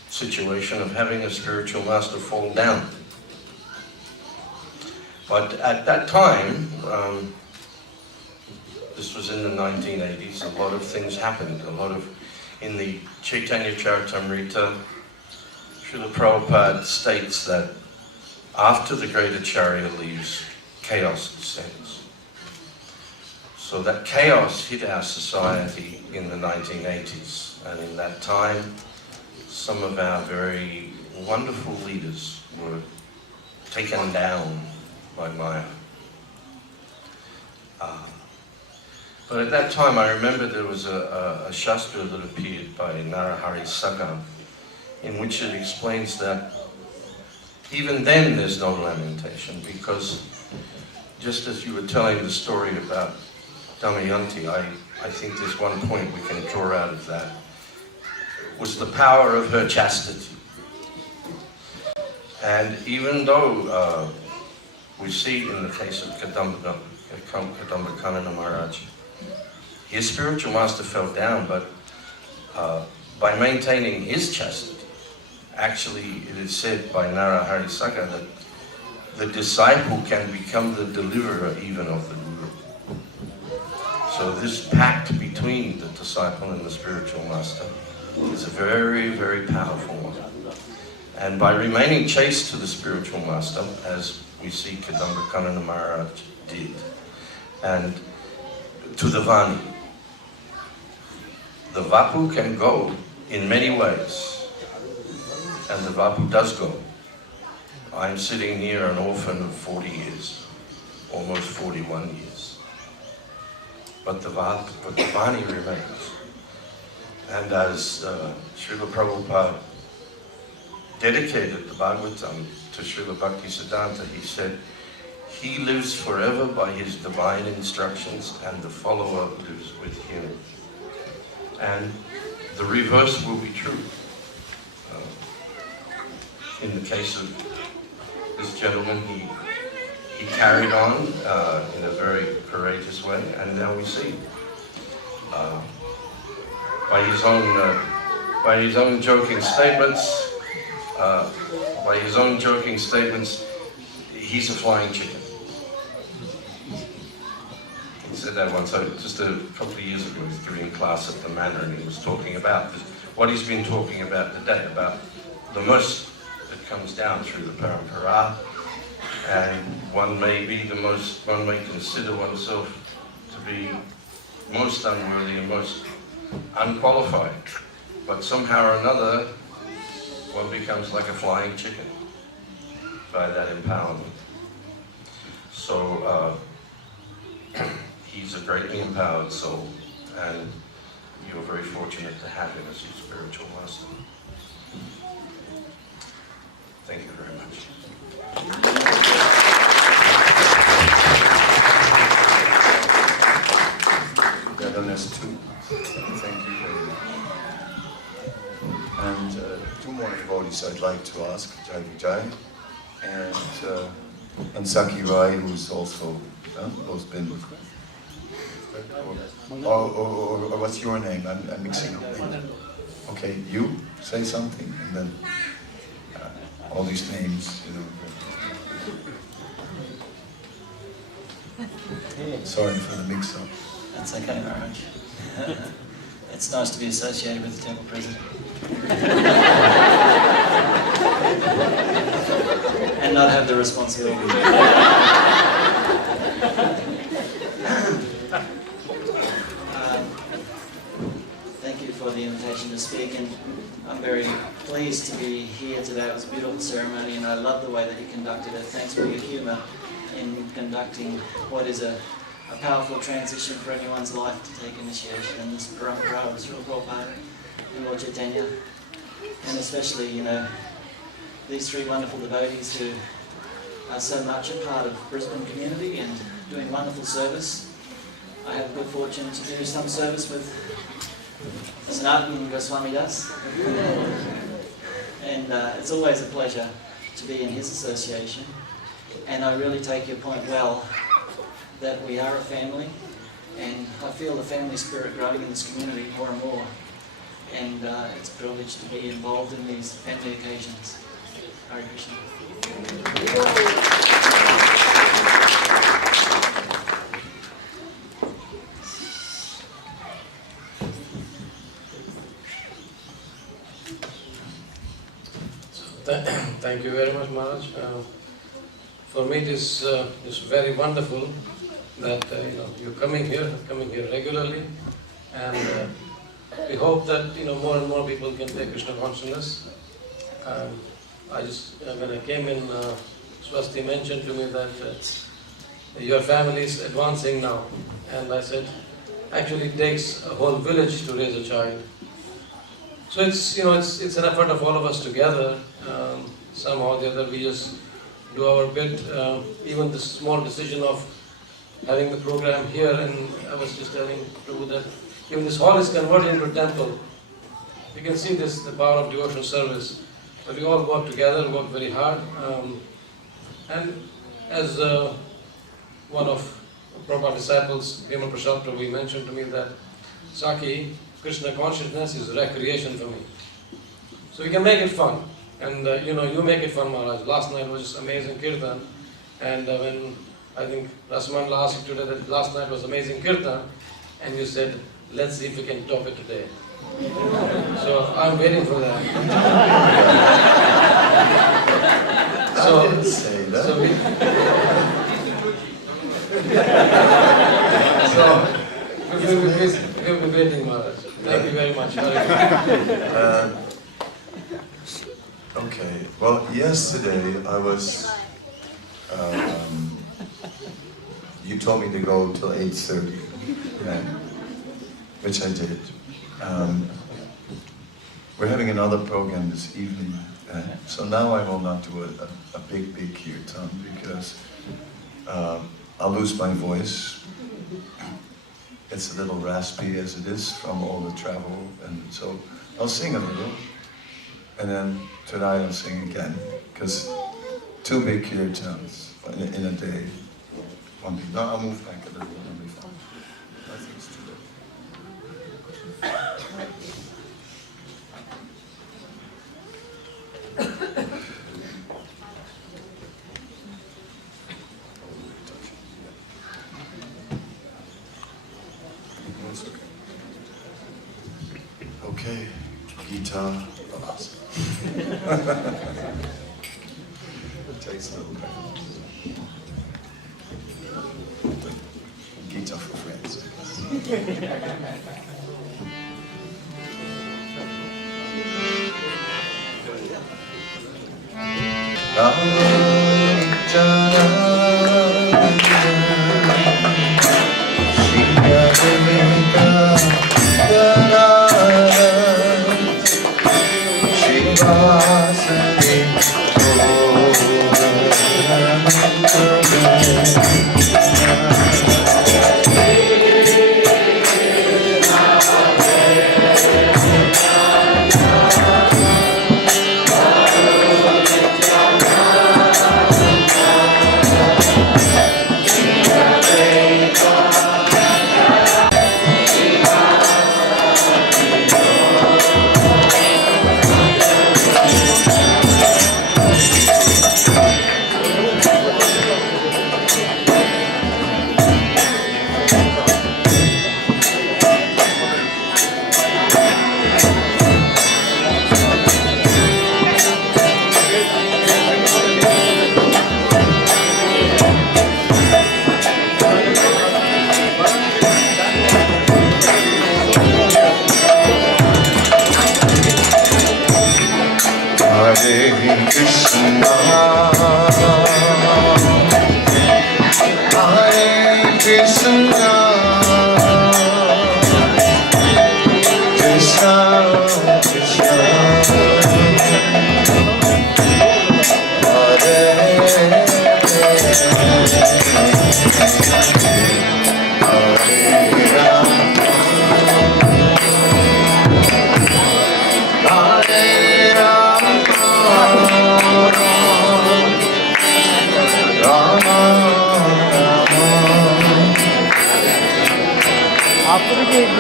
situation of having a spiritual master fall down. But at that time, this was in the 1980s, a lot of things happened. In the Chaitanya Charitamrita, Srila Prabhupada states that after the great Acharya leaves, chaos descends. So that chaos hit our society in the 1980s, and in that time, some of our very wonderful leaders were taken down by Maya. But at that time, I remember there was a Shastra that appeared by Narahari Sagam, in which it explains that even then there's no lamentation, because just as you were telling the story about Damayanti, I think there's one point we can draw out of that, was the power of her chastity. And even though we see in the case of Kadamba Kanana Maharaj, his spiritual master fell down, but by maintaining his chastity, actually it is said by Narahari Saga that the disciple can become the deliverer even of the Guru. So this pact between the disciple and the spiritual master is a very, very powerful one. And by remaining chaste to the spiritual master, as we see Kadamba Kanana Maharaj did, and to the Vani, the Vapu can go in many ways, and the Vapu does go. I'm sitting here an orphan of 40 years, almost 41 years. But the Vani remains. And as Srila Prabhupada dedicated the Bhagavatam to Srila Bhaktisiddhanta, he said, he lives forever by his divine instructions and the follower lives with him. And the reverse will be true. In the case of this gentleman, he carried on in a very courageous way, and now we see by his own joking statements, he's a flying chicken. He said that once. So just a couple of years ago, he was giving a class at the Manor, and he was talking about this, what he's been talking about today, about the mercy that comes down through the parampara, and one may consider oneself to be most unworthy and most unqualified, but somehow or another, one becomes like a flying chicken by that empowerment. So he's a greatly empowered soul, and you're very fortunate to have him as your spiritual master. Thank you very much. Gadoness too. Thank you very much. And two more devotees I'd like to ask, Jai Vijay and Saki Rai, who's also both been. Or what's your name? I'm mixing up names. Okay, you say something, and then all these names, you know. Sorry for the mix-up. That's okay, Maharaj. It's nice to be associated with the temple president. And not have the responsibility. Thank you for the invitation to speak, and I'm very pleased to be here today. It was a beautiful ceremony, and I love the way that you conducted it. Thanks for your humour in conducting what is a powerful transition for anyone's life to take initiation in this parampara of Srila Prabhupada and Lord Chaitanya, and especially, you know, these three wonderful devotees who are so much a part of Brisbane community and doing wonderful service. I have the good fortune to do some service with Sanatan Goswami Das, and it's always a pleasure to be in his association. And I really take your point well, that we are a family, and I feel the family spirit growing in this community more and more. and it's a privilege to be involved in these family occasions. Hare Krishna. Thank you very much, Maharaj. For me, it is very wonderful that you're coming here regularly, and we hope that more and more people can take Krishna consciousness. When I came in, Swasti mentioned to me that your family is advancing now, and I said, actually it takes a whole village to raise a child. So it's an effort of all of us together. Somehow or the other we just do our bit. Even the small decision of having the program here, and I was just telling Prabhu that even this hall is converted into a temple. You can see this, the power of devotional service. But we all work together, work very hard. And as one of Prabhupada's disciples, Bhima Prasad Prabhu, mentioned to me that, Saki, Krishna consciousness is recreation for me. So we can make it fun. And you make it fun, Maharaj. Last night was just amazing kirtan. And when I think Rasamandla asked you today that last night was amazing kirtan, and you said, let's see if we can top it today. So I'm waiting for that. I didn't say that. We'll be waiting, Maharaj. Thank you very much. Okay, well, yesterday I was, you told me to go till 8:30, yeah, which I did. We're having another program this evening, so now I will not do a big kirtan because I'll lose my voice. It's a little raspy as it is from all the travel, and so I'll sing a little. And then tonight I'll sing again, because 2 big kirtans in a day. One big. No, I'll move back a little, it'll be fine. I think it's too late. Okay, Gita. It takes a little bit. Gita for friends,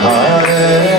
Hare